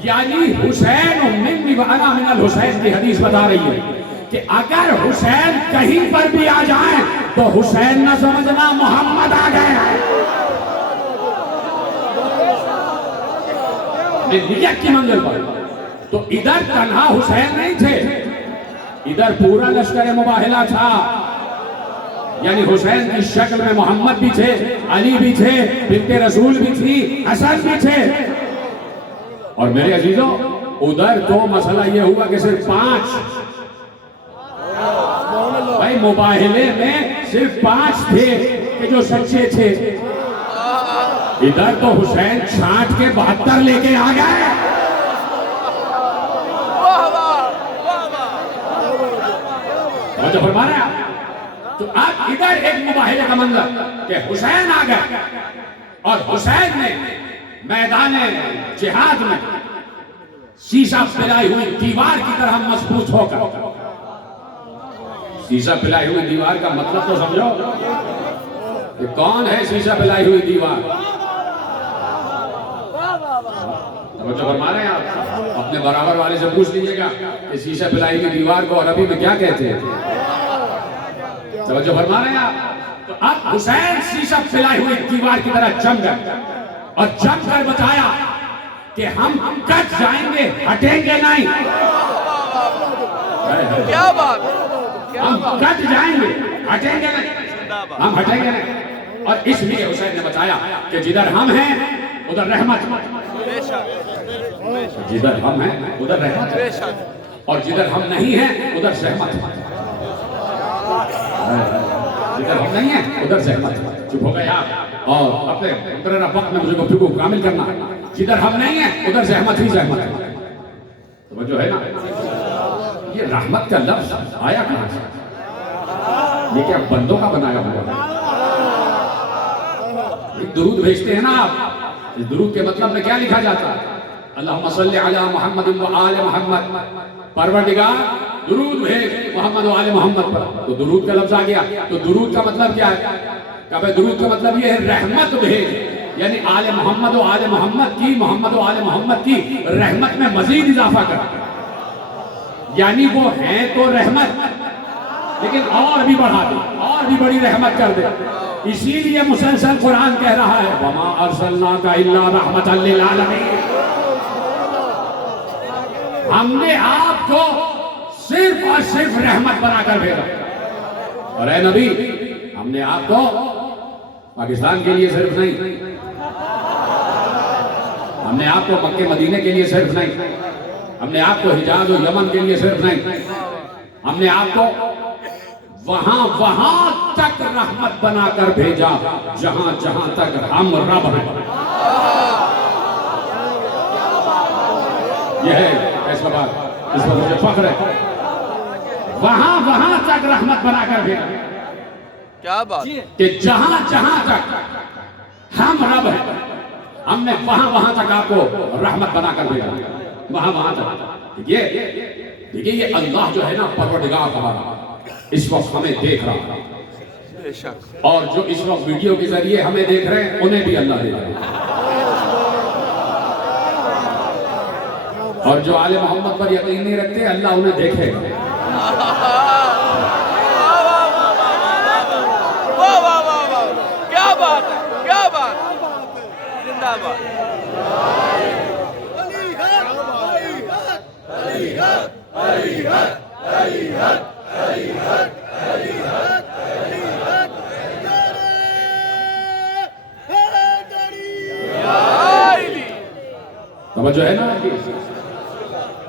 یعنی حسین و منی وانا من الحسین کی حدیث بتا رہی ہے کہ اگر حسین کہیں پر بھی آ جائیں تو حسین نہ سمجھنا محمد آ گئے ہیں. منیت کی منزل پر. تو ادھر تنہا حسین نہیں تھے, ادھر پورا لشکر مباہلہ تھا. یعنی حسین کی شکل میں محمد بھی تھے, علی بھی تھے, بنت رسول بھی تھی, حسن بھی تھے. اور میرے عزیزوں ادھر تو مسئلہ یہ ہوا کہ صرف 5, بھائی مباہلے میں صرف 5 تھے کہ جو سچے تھے. ادھر تو حسین چھانٹ کے 72 لے کے آ گئے. فرما رہے ہیں. تو اب ادھر ایک مباہلے کا منظر کہ حسین آ گئے اور حسین نے میدان جہاد میں شیشہ پلائی ہوئی دیوار کی طرح مضبوط ہو کر. شیشہ پلائی ہوئی دیوار کا مطلب تو سمجھو کہ کون ہے شیشہ پلائی ہوئی دیوار؟ جو فرما رہے ہیں آپ اپنے برابر والے سے پوچھ لیجئے گا کہ شیشہ پلائی ہوئی دیوار کو عربی میں کیا کہتے ہیں. توجہ فرما رہے ہیں آپ. تو اب حسین شیشہ پلائی ہوئی دیوار کی طرح جم گئے اور جم کر بتایا کہ ہم کٹ جائیں گے, ہٹیں گے نہیں. کیا بات, ہم کٹ جائیں گے, ہٹیں گے نہیں, ہم ہٹیں گے نہیں. اور اس لیے حسین نے بتایا کہ جدھر ہم ہیں ادھر رحمت, جدھر ہم ہیں ادھر رحمت, اور جدھر ہم نہیں ہیں ادھر زحمت. جدھر ہم نہیں ہیں ادھر زحمت. چپ ہو گئے آپ اور اپنے مقررہ وقت میں مجھے گفتگو کامل کرنا. جدھر ہم نہیں ہیں ادھر زحمت ہی زحمت. توجہ ہے نا. یہ رحمت کا لفظ آیا کہاں سے؟ یہ کیا بندوں کا بنایا ہوا ہے؟ ایک درود بھیجتے ہیں نا آپ, اس درود کے مطلب میں کیا لکھا جاتا ہے؟ اللہم صلی علی محمد و آل محمد. پروردگار درود بھیج محمد و آل محمد پر. تو درود کا لفظ آ گیا. تو درود کا مطلب کیا ہے؟ کہ درود کا مطلب یہ ہے رحمت بھیج. یعنی آل محمد و آل محمد کی, محمد و آل محمد کی رحمت میں مزید اضافہ کر. یعنی وہ ہیں تو رحمت لیکن اور بھی بڑھا دے, اور بھی بڑی رحمت کر دے. اسی لیے مسلسل قرآن کہہ رہا ہے وَمَا أَرْسَلْنَاكَ إِلَّا رَحْمَةً لِلْعَالَمِينَ. ہم نے آپ کو صرف اور صرف رحمت بنا کر بھیجا. اور اے نبی ہم نے آپ کو پاکستان کے لیے صرف نہیں, ہم نے آپ کو مکہ مدینے کے لیے صرف نہیں, ہم نے آپ کو حجاز و یمن کے لیے صرف نہیں, ہم نے آپ کو وہاں تک رحمت بنا کر بھیجا جہاں تک ہم رب ہیں. یہ ہے ایسا بات, اس پر مجھے فخر ہے. وہاں تک رحمت بنا کر بھیجا. کیا بات کہ جہاں تک ہم رب ہیں ہم نے وہاں تک آپ کو رحمت بنا کر بھیجا. وہاں تک. دیکھیے یہ اللہ جو ہے نا پروردگار ہمارا اس وقت ہمیں دیکھ رہا ہے, اور جو اس وقت ویڈیو کے ذریعے ہمیں دیکھ رہے ہیں انہیں بھی اللہ دیکھ رہا ہے. اور جو آل محمد پر یقین نہیں رکھتے اللہ انہیں دیکھے گا. کیا بات ہے, کیا بات, زندہ باد. توجہ ہے نا؟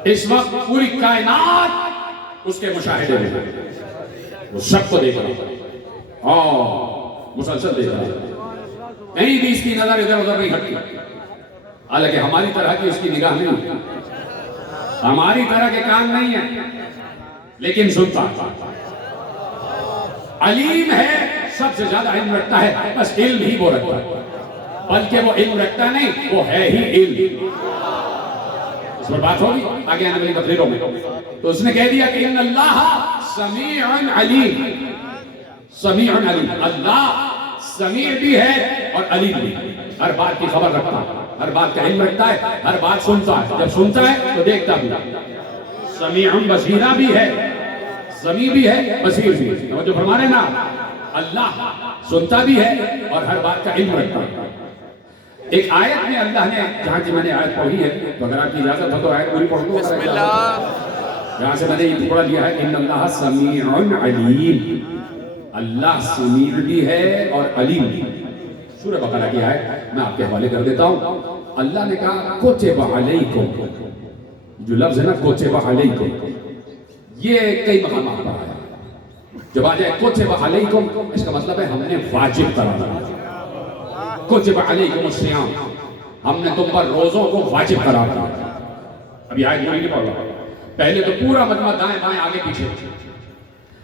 اس وقت پوری کائنات اس کے مشاہدے میں ہے، وہ سب کو دیکھ رہا ہے اور مسلسل دیکھ رہا ہے، کہیں بھی اس کی نظر ادھر ادھر نہیں ہٹتی، حالانکہ ہماری طرح کی اس کی نگاہ نہیں، ہماری طرح کے کان نہیں ہیں، لیکن سنتا علیم ہے، سب سے زیادہ علم رکھتا ہے، بس علم ہی وہ رکھتا ہے، بلکہ وہ علم رکھتا نہیں، وہ ہے ہی علم۔ اس پر بات ہوگی آگے آنے والی تقریروں میں۔ تو اس نے کہہ دیا کہ ان اللہ سمیع علیم، سمیع علیم، اللہ سمیع بھی ہے اور علیم بھی، ہر بات کی خبر رکھتا ہے، ہر بات کا علم رکھتا ہے، ہر بات سنتا ہے، جب سنتا ہے تو دیکھتا بھی ہے، سمیع بصیرہ بھی ہے، سمیع بھی ہے، بصیر بھی ہے۔ توجہ فرما رہے نا، اللہ سنتا بھی ہے اور ہر بات کا علم رکھتا ہے۔ ایک آیت میں اللہ نے، جہاں کی میں نے آیت پڑھی ہے، تو اگر آپ کی اجازت ہو تو آیت پوری پڑھ دوں۔ بسم اللہ۔ جہاں سے میں نے یہ ٹکڑا لیا ہے، ان اللہ سمیع علیم، اللہ سمیع بھی ہے اور علیم بھی۔ سورہ بقرہ کی آیت میں آپ کے حوالے کر دیتا ہوں۔ اللہ نے کہا کتب علیکم، جو لفظ ہے نا کتب علیکم، یہ کئی مقامات پر آیا۔ جب آ جائے کتب علیکم، اس کا مطلب ہے ہم نے واجب کرا دیا۔ کتب علیکم الصیام، ہم نے تم پر روزوں کو واجب قرار دیا۔ ابھی آیت نہیں پڑھ رہا، پہلے تو پورا مجمع دائیں بائیں آگے پیچھے۔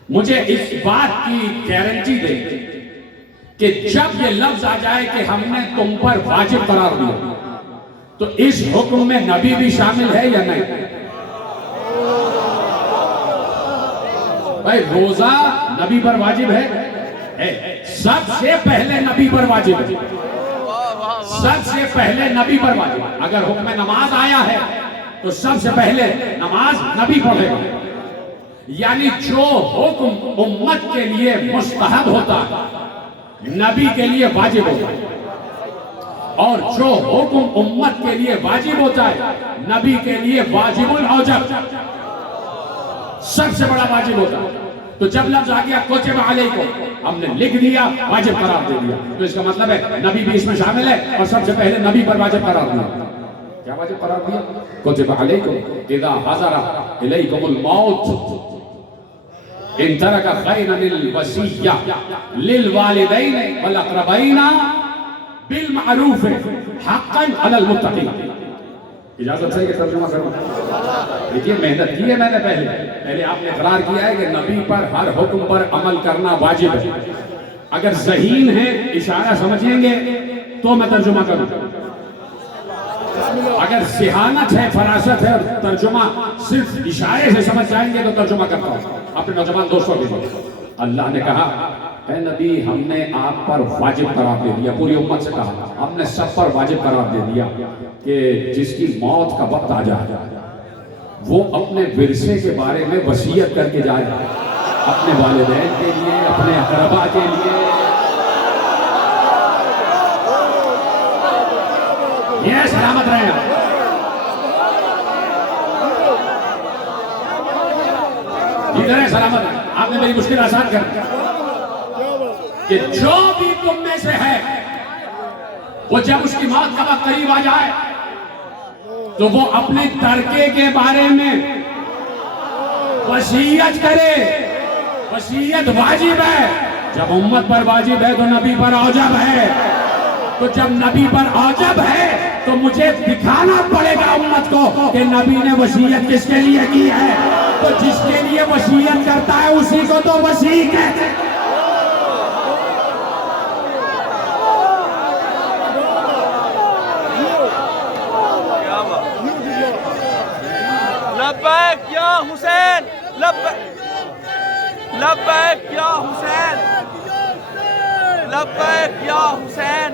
مجھے اس بات کی گارنٹی دے کہ جب یہ لفظ آ جائے کہ ہم نے تم پر واجب قرار دیا، تو اس حکم میں نبی بھی شامل ہے یا نہیں؟ بھائی روزہ نبی پر واجب ہے، سب سے پہلے نبی پر واجب ہے، سب سے پہلے نبی پر واجب ہے۔ اگر حکم نماز آیا ہے تو سب سے پہلے نماز نبی پڑھے گا، یعنی جو حکم امت کے لیے مستحب ہوتا ہے نبی کے لیے واجب ہوتا ہے، اور جو حکم امت کے لیے واجب ہوتا ہے نبی کے لیے واجب الاوجب، سب سے بڑا واجب ہوتا ہے۔ تو جب لفظ آ گیا کتب علیکم، ہم نے لکھ دیا، واجب قرار دے دیا، تو اس کا مطلب ہے نبی بھی اس میں شامل ہے اور سب سے پہلے نبی پر واجب قرار دیا۔ کیا واجب قرار دیا؟ کتب علیکم اذا حضر الیکم الموت ان ترک خیرا الوصیہ للوالدین والاقربین بالمعروف حقا علی المتقین۔ اجازت سے یہ ترجمہ کروں؟ دیکھیے محنت کی ہے میں نے پہلے آپ نے اقرار کیا ہے کہ نبی پر ہر حکم پر عمل کرنا واجب ہے۔ اگر ذہین ہیں اشارہ سمجھیں گے تو میں ترجمہ کروں، اگر ذہانت ہے فراست ہے اور ترجمہ صرف اشارے سے سمجھ جائیں گے تو ترجمہ کرتا ہوں اپنے نوجوان دوستوں کے لیے۔ اللہ نے کہا اے نبی ہم نے آپ پر واجب قرار دے دیا، پوری امت سے کہا ہم نے سب پر واجب قرار دے دیا کہ جس کی موت کا وقت آ جائے وہ اپنے ورثے کے بارے میں وصیت کر کے جائے، اپنے والدین کے لیے، اپنے اقربا کے لیے۔ یہ سلامت رہے آپ، ادھر ہے سلامت رہے۔ آپ نے میری مشکل آسان کر دیا کہ جو بھی تم میں سے ہے وہ جب اس کی موت کا وقت قریب آ جائے تو وہ اپنے ترکے کے بارے میں وصیت کرے۔ وصیت واجب ہے، جب امت پر واجب ہے تو نبی پر اوجب ہے، تو جب نبی پر اوجب ہے تو مجھے دکھانا پڑے گا امت کو کہ نبی نے وصیت کس کے لیے کی ہے، تو جس کے لیے وصیت کرتا ہے اسی کو تو وصی کہتے ہیں۔ لبیک یا حسین، لبیک یا حسین، لبیک یا حسین،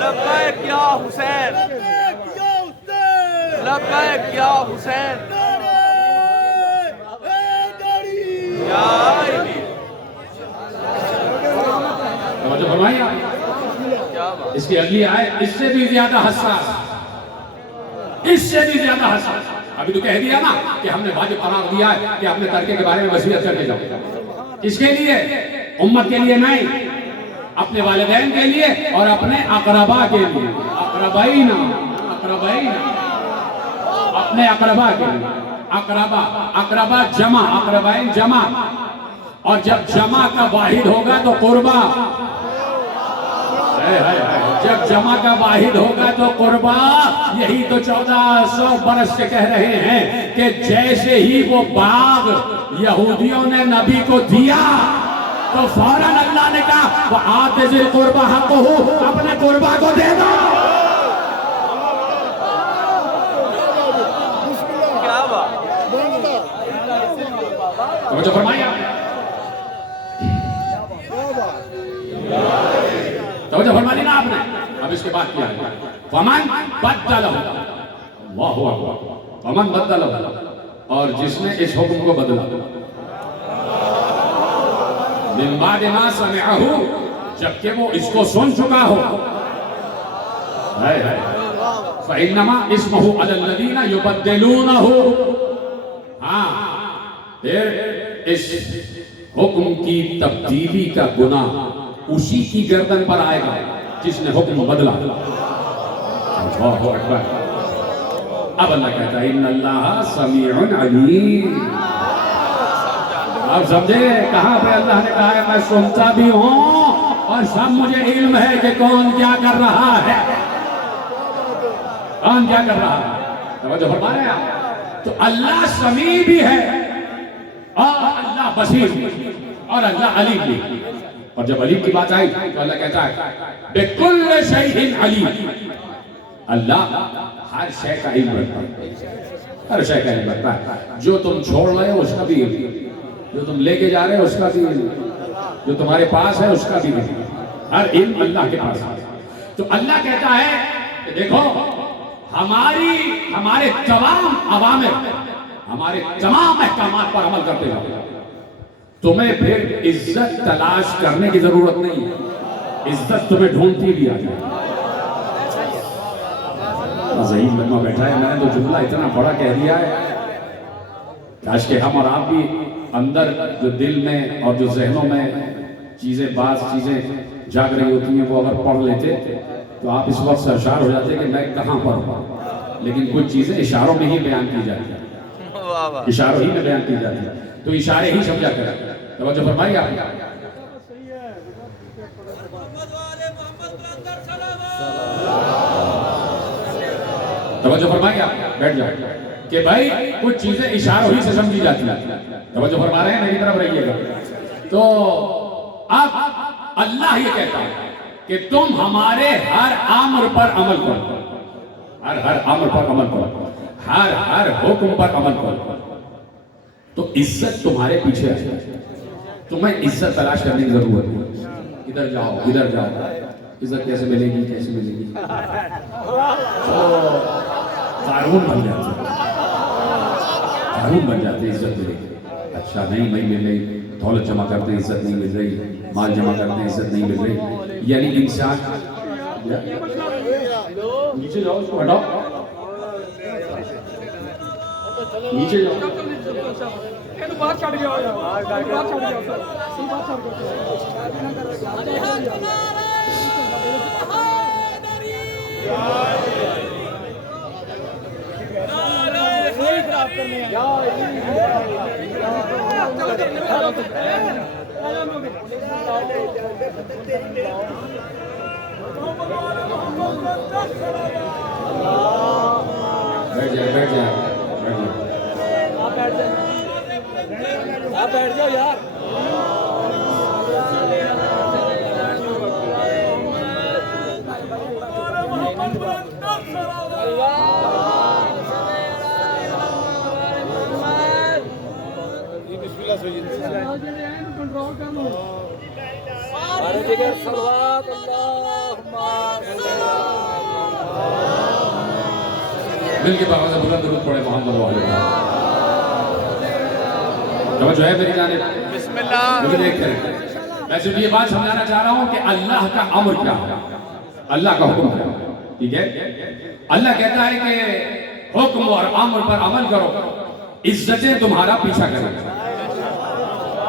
لبیک یا حسین، لبیک یا حسین، یا علی۔ توجہ فرمائیے، کیا بات، اس کی اگلی آیت اس سے بھی زیادہ حساس۔ اس سے بھی زیادہ حساس. ابھی تو کہہ دیا نا کہ ہم نے واجب قرار دیا ہے کہ اپنے ترکے کے بارے میں وصیت کر کے جاؤ. اس کے لیے امت کے لیے نہیں, اپنے والدین کے لیے اور اپنے اقربا کے لیے. اقربائین اپنے اقربا کے لیے. اقربا جمع, اقربائین جمع, اور جب جمع کا واحد ہوگا تو قربا. جب جمع کا واحد ہوگا تو قربا. یہی تو 1400 برس سے کہہ رہے ہیں کہ جیسے ہی وہ باغ یہودیوں نے نبی کو دیا تو فوراً اللہ نے کہا وَآتِ ذِی الْقُرْبَى حَقَّهُ, اپنے قربا کو دے دو. کیا بات. توجہ فرمائیے آپ نے, توجہ فرمانی نا آپ نے. اب اس کے بعد کیا ہے, فَمَنْ بَدَّلَهُ, اللہ اکبر, فَمَنْ بَدَّلَهُ, اور جس نے اس حکم کو بدلا, من بعد ما سمعه, جبکہ وہ اس کو سن چکا ہو, فَإِنَّمَا اسْمُهُ عَلَى الَّذِينَ يُبَدِّلُونَهُ. ہاں, پھر اس حکم کی تبدیلی کا گناہ اسی کی گردن پر آئے گا جس نے حکم بدلا. اللہ اکبر. اب اللہ کہتا ہے ان اللہ سمیع علیم. اب سمجھے کہاں پہ اللہ نے کہا ہے میں سنتا بھی ہوں اور سب مجھے علم ہے کہ کون کیا کر رہا ہے, کون کیا کر رہا ہے. توجہ فرما رہے ہیں آپ. تو اللہ سمیع بھی ہے اور اللہ بصیر بھی اور اللہ علیم بھی. اور جب علیم کی بات آئی تو اللہ کہتا ہے بِكُلِّ شَيْءٍ عَلِيمٍ. اللہ ہر شے کا علم رکھتا ہے, ہر شے کا علم رکھتا ہے. جو تم چھوڑ رہے ہو اس کا بھی علم, جو تم لے کے جا رہے ہو اس کا بھی علم, جو تمہارے پاس ہے اس کا بھی علم. ہر علم اللہ کے پاس ہے. تو اللہ کہتا ہے کہ دیکھو ہمارے تمام اوامر, ہمارے تمام احکامات پر عمل کرتے ہو. تمہیں پھر عزت تلاش کرنے کی ضرورت نہیں ہے, عزت تمہیں ڈھونڈتی بھی آ جائے. ذہین لگما بیٹھا ہے, میں نے تو جملہ اتنا بڑا کہہ دیا ہے, کاش کہ ہم اور آپ بھی اندر جو دل میں اور جو ذہنوں میں بعض چیزیں جاگ رہی ہوتی ہیں وہ اگر پڑھ لیتے تو آپ اس وقت سرشار ہو جاتے کہ میں کہاں پر ہوں. لیکن کچھ چیزیں اشاروں میں ہی بیان کی جاتی ہیں, اشاروں ہی میں بیان کی جاتی ہیں, تو اشارے ہی سمجھا کریں. توجہ فرمائیے آپ. توجہ فرمائیے آپ, بیٹھ جائیں کہ بھائی کچھ چیزیں اشاروں ہی سے سمجھی جاتی ہیں. توجہ فرما رہے ہیں, میری طرف رہیے گا. تو اب اللہ یہ کہتا ہے کہ تم ہمارے ہر امر پر عمل کرو, ہر امر پر عمل کرو, ہر حکم پر عمل کرو. تو عزت تمہارے پیچھے ہے, تمہیں عزت تلاش کرنے کی ضرورت ہے. ادھر جاؤ, ادھر جاؤ, عزت کیسے ملے گی, کیسے ملے گی. قارون بن جاتے, قارون بن جاتے, عزت ملے گی. اچھا نہیں مل رہی, دولت جمع کرتے ہیں عزت نہیں مل رہی, مال جمع کرتے ہیں عزت نہیں مل رہی. یعنی انسان نیچے جاؤ, اس کو ہٹاؤ, نیچے جاؤ. بیٹھ جائے, بیٹھ جائے, آپ بیٹھ جاؤ یار. دل کے باغ سے بلند درود پڑھے محمد علیہ وسلم. توجہ ہے میری جانب, بسم اللہ. مجھے دیکھ کر میں صرف یہ بات سمجھانا چاہ رہا ہوں کہ اللہ کا امر کیا ہے, اللہ کا حکم کیا ہے. ٹھیک ہے, اللہ کہتا ہے کہ حکم اور امر پر عمل کرو، عزتیں تمہارا پیچھا کریں گے،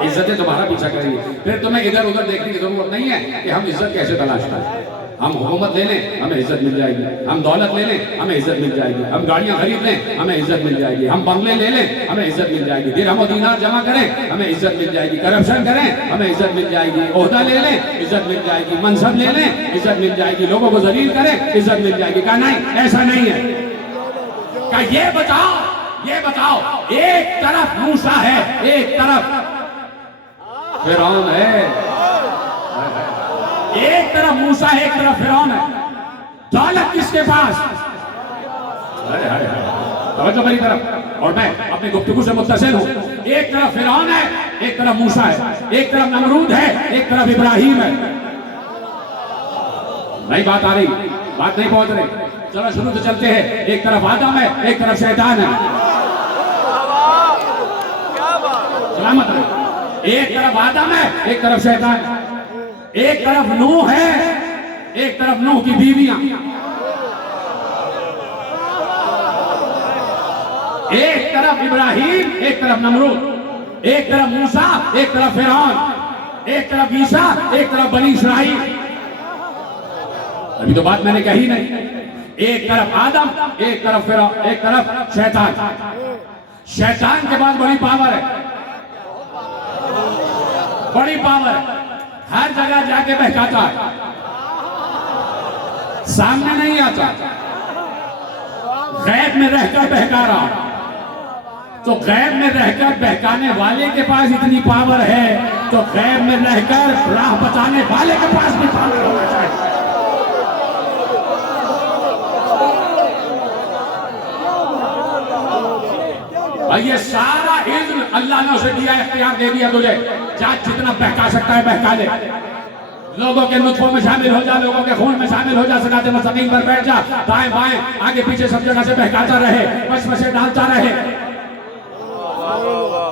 عزتیں تمہارا پیچھا کریں گے. پھر تمہیں ادھر ادھر دیکھنے کی ضرورت نہیں ہے کہ ہم عزت کیسے تلاش کریں. ہم حکومت لے لیں ہمیں عزت مل جائے گی، ہم دولت لے لیں ہمیں عزت مل جائے گی، ہم گاڑیاں خرید لیں ہمیں عزت مل جائے گی، ہم بنگلے لے لیں ہمیں عزت مل جائے گی، درہم و دینار جمع کریں ہمیں عزت مل جائے گی، کرپشن کریں ہمیں عزت مل جائے گی، عہدہ لے لیں عزت مل جائے گی، منصب لے لیں عزت مل جائے گی، لوگوں کو ذلیل کریں عزت مل جائے گی. کہا نہیں، ایسا نہیں ہے. کہا یہ بتاؤ ایک طرف موسیٰ ہے، ایک طرف فرعون ہے. ایک طرف موسیٰ ہے، ایک طرف فرعون ہے. دولت کس کے پاس؟ توجہ میری طرف، اور میں اپنی گفتگو سے متصل ہوں. ایک طرف فرعون ہے، ایک طرف موسیٰ ہے، ایک طرف نمرود ہے، ایک طرف ابراہیم ہے. نہیں بات آ رہی، بات نہیں پہنچ رہی. چلو شروع سے چلتے ہیں. ایک طرف آدم ہے، ایک طرف شیطان ہے. سلامت رہے. ایک طرف آدم ہے، ایک طرف شیطان ہے. ایک طرف نوح ہے، ایک طرف نوح کی بیویاں. ایک طرف ابراہیم، ایک طرف نمرود. ایک طرف موسیٰ، ایک طرف فرعون. ایک طرف عیسیٰ، ایک طرف بنی اسرائیل. ابھی تو بات میں نے کہی نہیں. ایک طرف آدم، ایک طرف فرعون، ایک طرف شیطان. شیطان کے پاس بڑی پاور ہے، بڑی پاور ہے. ہر جگہ جا کے بہکاتا ہے، سامنے نہیں آتا، غیب میں رہ کر بہکا رہا. تو غیب میں رہ کر بہکانے والے کے پاس اتنی پاور ہے تو غیب میں رہ کر راہ بتانے والے کے پاس بھی پاور ہونا چاہیے. یہ سارا علم اللہ نے اسے دیا، اختیار دے دیا تجھے. جتنا بہکا سکتا ہے بہکا لے. لوگوں کے نطفوں میں شامل ہو جا، لوگوں کے خون میں شامل ہو جا، صراط مستقیم پر بیٹھ جا، دائیں بائیں آگے پیچھے سب جگہ سے بہکاتا رہے، وسوسے ڈالتا رہے.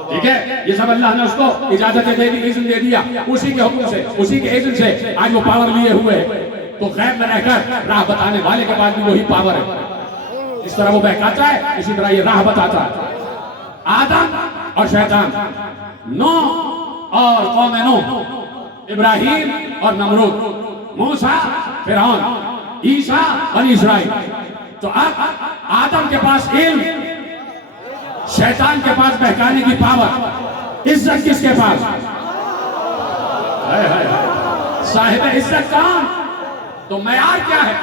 ٹھیک ہے، یہ سب اللہ نے اس کو اجازت دے دی، اذن دے دیا. اسی کے حکم سے، اسی کے اذن سے آج وہ پاور لیے ہوئے. تو غیب میں رہ کر راہ بتانے والے کے پاس بھی وہی پاور ہے. اس طرح وہ بہکاتا ہے، اسی طرح یہ راہ بتاتا ہے. آدم اور شیطان، نوح اور قوم نوح، ابراہیم اور نمرود، موسیٰ، فرعون، عیسیٰ، بنی اسرائیل. تو اب آدم کے پاس علم، شیطان کے پاس بہکانے کی پاور. عزت کس کے پاس؟ صاحب عزت کون؟ تو معیار کیا ہے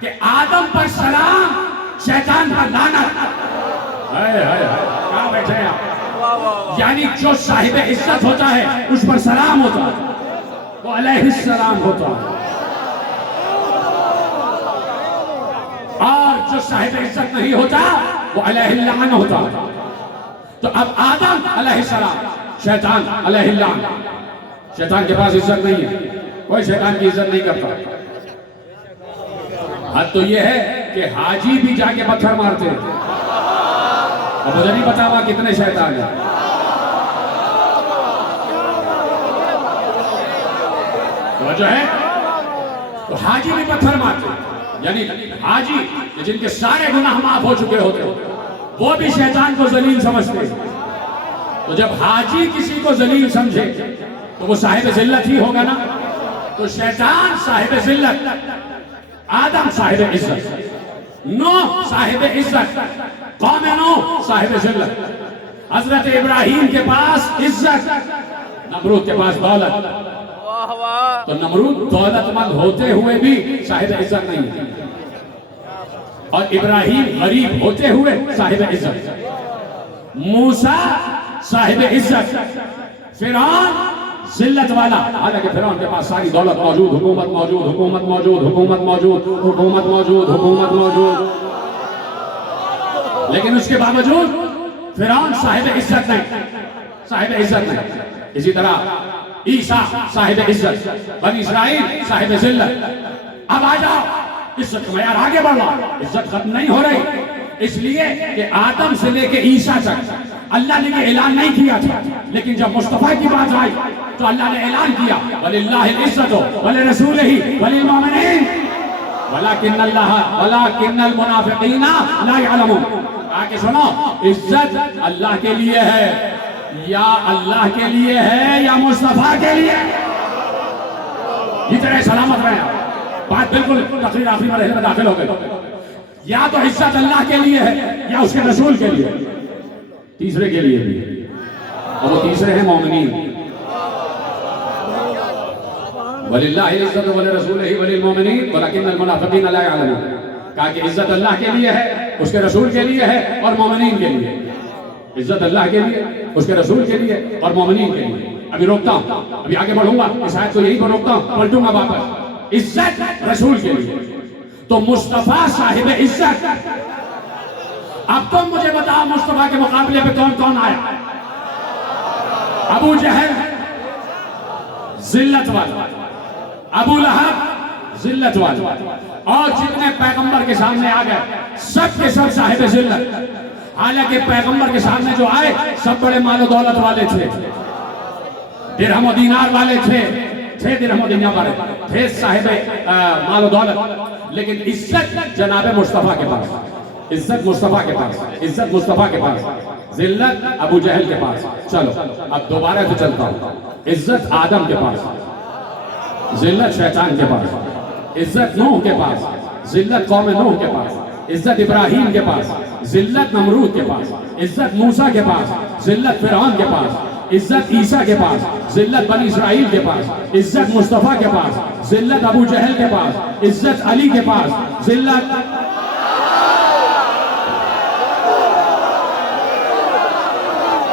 کہ آدم پر سلام، شیطان پر لعنت. کہاں بیٹھے ہیں آپ؟ یعنی جو صاحب عزت ہوتا ہے اس پر سلام ہوتا ہے، وہ علیہ السلام ہوتا ہے. اور جو صاحب عزت نہیں ہوتا وہ علیہ اللعن ہوتا ہے. تو اب آدم علیہ السلام، شیطان علیہ اللعن. شیطان کے پاس عزت نہیں ہے، کوئی شیطان کی عزت نہیں کرتا. حد تو یہ ہے کہ حاجی بھی جا کے پتھر مارتے ہیں. اب مجھے نہیں پتا ہوا کتنے شیطان ہیں. توجہ ہے؟ تو حاجی بھی پتھر مارتے ہیں. یعنی حاجی جن کے سارے گناہ معاف ہو چکے ہوتے ہیں وہ بھی شیطان کو ذلیل سمجھتے ہیں. تو جب حاجی کسی کو ذلیل سمجھے تو وہ صاحب ذلت ہی ہوگا نا. تو شیطان صاحب ذلت، آدم صاحب عزت، نوح صاحب عزت، قوم نوح صاحب ذلت. حضرت ابراہیم کے پاس عزت، نمرود کے پاس دولت. تو نمرود دولت مند ہوتے ہوئے بھی صاحب عزت نہیں ہے، اور ابراہیم غریب ہوتے ہوئے صاحب عزت. موسیٰ صاحب عزت، فرعون ذلت والا. حالانکہ فرعون کے پاس ساری دولت موجود، حکومت موجود، حکومت موجود، حکومت موجود، حکومت موجود، حکومت موجود، لیکن اس کے باوجود فرعون صاحب عزت نہیں، صاحب عزت نہیں. اسی طرح عیسیٰ صاحب عزت، بنی اسرائیل صاحب ذلت. اب آ جاؤ، عزت کا معیار آگے بڑھ رہا، عزت ختم نہیں ہو رہی. اس لیے کہ آدم سے لے کے عیسیٰ تک اللہ نے یہ اعلان نہیں کیا تھا، لیکن جب مصطفیٰ کی بات آئی تو اللہ نے اعلان کیا وَلِلَّهِ الْعِزَّةُ وَلِرَسُولِهِ وَلِلْمُؤْمِنِينَ. ولکن المنافقین لا یعلمون. آگے سنو، عزت اللہ کے لیے ہے یا اللہ کے لیے ہے یا مصطفیٰ کے لیے؟ جتنے سلامت رہے ہیں. بات بالکل تقریر آخری مرحلے میں داخل ہو گئے. یا تو عزت اللہ کے لیے ہے یا اس کے رسول کے لیے. تیسرے کے لیے بھی، اور وہ تیسرے ہیں مومنین. وَلِلَّهِ الْعِزَّةُ وَلِرَسُولِهِ وَلِلْمُؤْمِنِينَ وَلَكِنَّ الْمُنَافِقِينَ لَا يَعْلَمُونَ. کہا کہ عزت اللہ کے لیے ہے، اس کے رسول کے لیے ہے اور مومنین کے لیے. عزت اللہ کے لیے، اس کے رسول کے لیے اور مومنین کے لیے. ابھی روکتا ہوں، ابھی آگے بڑھوں گا، اس آیت کو یہی پر روکتا ہوں، پلٹوں گا واپس. عزت رسول کے لیے تو مصطفیٰ صاحب عزت. اب تم مجھے بتاؤ مصطفیٰ کے مقابلے پہ کون کون آیا؟ ابو جہل ذلت والا، ابو لہب ذلت والا، اور جتنے پیغمبر کے سامنے آ گئے سب کے سب صاحب ذلت. حالانکہ پیغمبر کے سامنے جو آئے سب بڑے مال و دولت والے تھے، درہم و دینار والے تھے درہم و دینار والے تھے، صاحب مال و دولت. لیکن عزت جناب مصطفیٰ کے پاس، عزت مصطفیٰ کے پاس، عزت مصطفیٰ کے پاس، ذلت ابو جہل کے پاس. چلو اب دوبارہ تو چلتا ہوں. عزت آدم کے پاس، ذلت شیطان کے پاس. عزت نوح کے پاس، ذلت قوم نوح کے پاس. عزت ابراہیم کے پاس، ذلت نمرود کے پاس. عزت موسیٰ کے پاس، ذلت فرعون کے پاس. عزت عیسیٰ کے پاس، ذلت بنی اسرائیل کے پاس. عزت مصطفیٰ کے پاس، ذلت ابو جہل کے پاس. عزت علی کے پاس، ذلت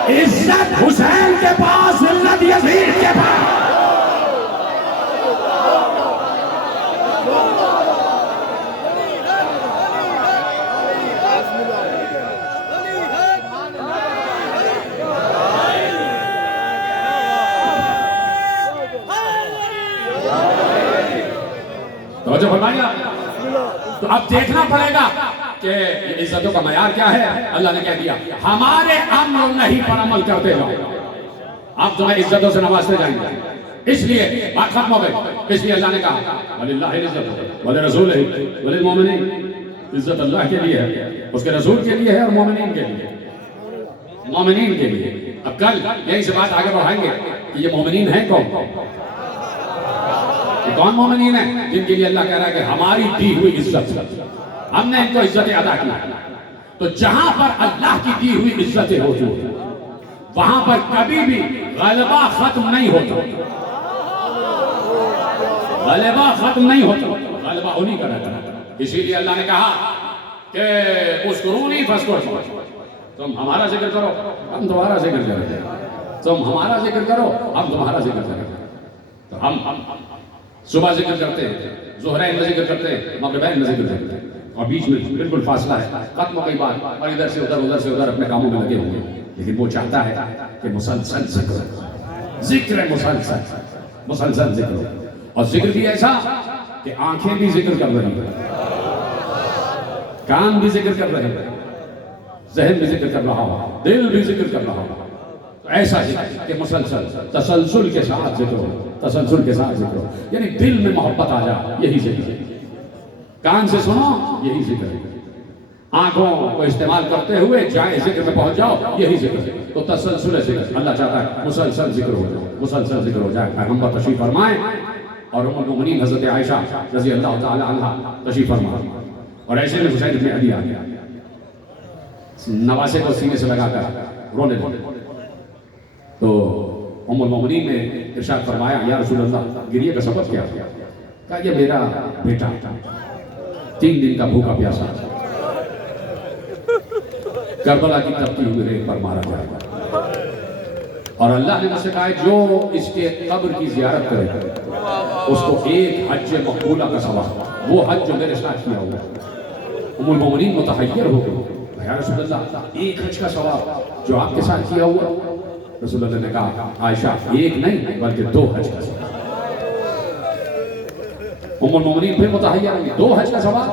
عزت حسین کے پاس، ذلت یزید کے پاس. توجہ فرمائیے. تو اب دیکھنا پڑے گا کہ عزتوں کا معیار کیا ہے. اللہ نے کہہ دیا ہمارے امر نہیں پر عمل کرتے جاؤ، اب تمہیں عزتوں سے نوازتے جائیں گے. اس لیے بات ختم ہو گئی. اس لیے اللہ نے کہا وَلِلَّهِ الْعِزَّةُ وَلِرَسُولِهِ وَلِلْمُؤْمِنِينَ. عزت اللہ کے لیے ہے، اس کے رسول کے لیے ہے اور مومنین کے لیے. مومنین کے لیے. اب کل یہی سے بات آگے بڑھائیں گے کہ یہ مومنین ہیں کون؟ کون مومنین ہیں جن کے لیے اللہ کہہ رہا ہے کہ ہماری دی ہوئی عزت، ہم نے ان کو عزتیں عطا کی. تو جہاں پر اللہ کی دی ہوئی عزتیں ہوتی ہیں وہاں پر کبھی بھی غلبہ ختم نہیں ہوتا. غلبہ ختم نہیں ہوتا، غلبہ انہی کا رہتا ہے. اسی لیے اللہ نے کہا کہ اذکرونی فاذکرکم. تم ہمارا ذکر کرو ہم تمہارا ذکر کریں گے، تم ہمارا ذکر کرو ہم تمہارا ذکر کریں گے. تو ہم صبح ذکر کرتے ہیں، ظہرین میں ذکر کرتے ہیں، مغربین میں ذکر کرتے ہیں، اور بیچ میں بالکل فاصلہ ہے، ختم ہو گئی بات اور ادھر سے ادھر اپنے کاموں میں لگے ہوئے. لیکن وہ چاہتا ہے کہ مسلسل ذکر مسلسل ذکر ہو. اور ذکر بھی ایسا کہ آنکھیں بھی ذکر کر رہی ہیں، کان بھی ذکر کر رہے ہیں، ذہن بھی ذکر کر رہا ہو، دل بھی ذکر کر رہا ہو. ایسا ذکر کہ مسلسل تسلسل کے ساتھ ذکر ہو، تسلسل کے ساتھ ذکر ہو. یعنی دل میں محبت آ جائے، یہی ذکر ہے. کان سے سنو، یہی ذکر ہے. آنکھوں کو استعمال کرتے ہوئے جائیں ذکر میں پہنچ جاؤ، یہی ذکر ہے. تو تسلسل ذکر اللہ چاہتا ہے مسلسل ذکر ہو جائے، مسلسل ذکر ہو جائے. پیغمبر تشریف فرمائیں اور ام المؤمنین حضرت عائشہ رضی اللہ تعالی عنہ تشریف فرمائیں، اور ایسے میں حسین بن علی آ گیا، نواسے کو سینے سے لگا کر رونے لگے. تو ام المؤمنین نے ارشاد فرمایا یا رسول اللہ گریے کا سبب کیا؟ کہا یہ میرا بیٹا 3 دن کا بھوکا پیاسا کربلا کی تپتی ہوئی ریت پر مارا جائے گا، اور اللہ نے مجھ سے کہا جو اس کے قبر کی زیارت کرے اس کو 1 حج مقبولہ کا ثواب، وہ حج جو میرے ساتھ کیا ہوا. ام المؤمنین متحیر ہو گئے، یا رسول اللہ 1 حج کا ثواب جو آپ کے ساتھ کیا ہوا؟ رسول اللہ نے کہا عائشہ 1 نہیں بلکہ 2 حج کا ثواب. ام المؤمنین پھر متحیر ہوئی، 2 حج کا ثواب؟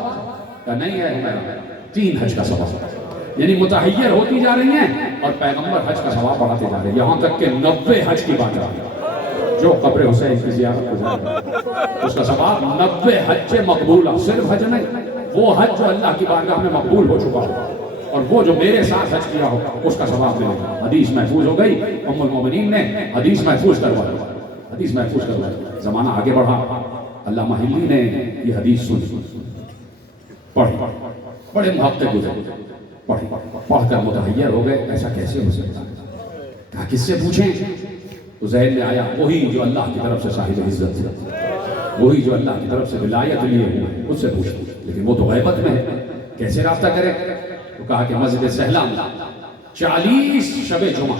کہا نہیں ہے ہمارا 3 حج کا ثواب. یعنی متحیر ہوتی جا رہی ہیں اور پیغمبر حج کا ثواب بڑھاتے جا رہے ہیں، یہاں تک کہ 90 حج کی بات آ رہی ہے. جو قبر حسین کی زیارت کو جائے گا اس کا ثواب 90 حج مقبولہ، صرف حج نہیں، وہ حج جو اللہ کی بارگاہ میں مقبول ہو چکا ہو، اور وہ جو میرے ساتھ حج کیا ہو اس کا ثواب ملے گا۔ حدیث محفوظ ہو گئی، ام المومنین نے حدیث محفوظ کروائی، حدیث محفوظ کروائی۔ زمانہ آگے بڑھا، علامہ حلی نے یہ حدیث سنی، پڑھی، بڑے محقق گزرے، پڑھ کر متحیر ہو گئے، ایسا کیسے ہو سکتا ہے؟ کہا کس سے پوچھیں؟ تو ذہن میں آیا وہی جو اللہ کی طرف سے صاحب عزت ہے، وہی جو اللہ کی طرف سے ولایت لیے ہوئے، اس سے پوچھیں، لیکن وہ تو غیبت میں ہے، کیسے رابطہ کرے؟ تو کہا کہ مسجد سہلا میں 40 شب جمعہ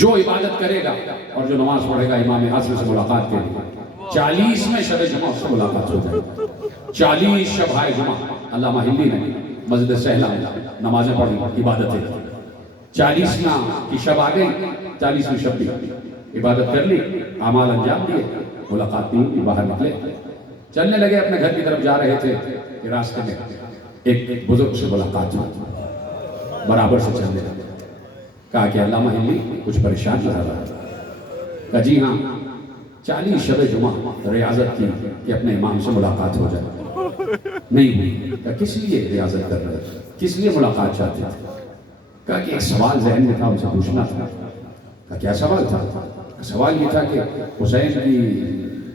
جو عبادت کرے گا اور جو نماز پڑھے گا امام اعظم سے ملاقات کے لیے، 40 میں شب جمعہ اس سے ملاقات ہو جائے گا۔ 40 شب جمعہ علامہ حلی نے مسجد سہلا میں نمازیں پڑھی، عبادتیں کی۔ 40 کی شب آ گئی، 40ویں شب بھی عبادت کر لی، اعمال انجام دیے، ملاقات نہیں، باہر نکلے، چلنے لگے، اپنے گھر کی طرف جا رہے تھے کہ راستے میں ایک بزرگ سے ملاقات ہوئی، برابر سے چلنے لگے۔ کہا کہ علامہ حلی کچھ پریشان رہ رہا ہے؟ کہا جی ہاں، 40 شب جمعہ ریاضت کی کہ اپنے امام سے ملاقات ہو جائے، نہیں ہوئی۔ کہا کس لیے ریاضت کر رہے تھے، کس لیے ملاقات چاہتے تھے؟ کہا کہ ایک سوال ذہن میں تھا، ان سے پوچھنا تھا۔ کہا کیا سوال تھا؟ سوال یہ تھا کہ حسین کی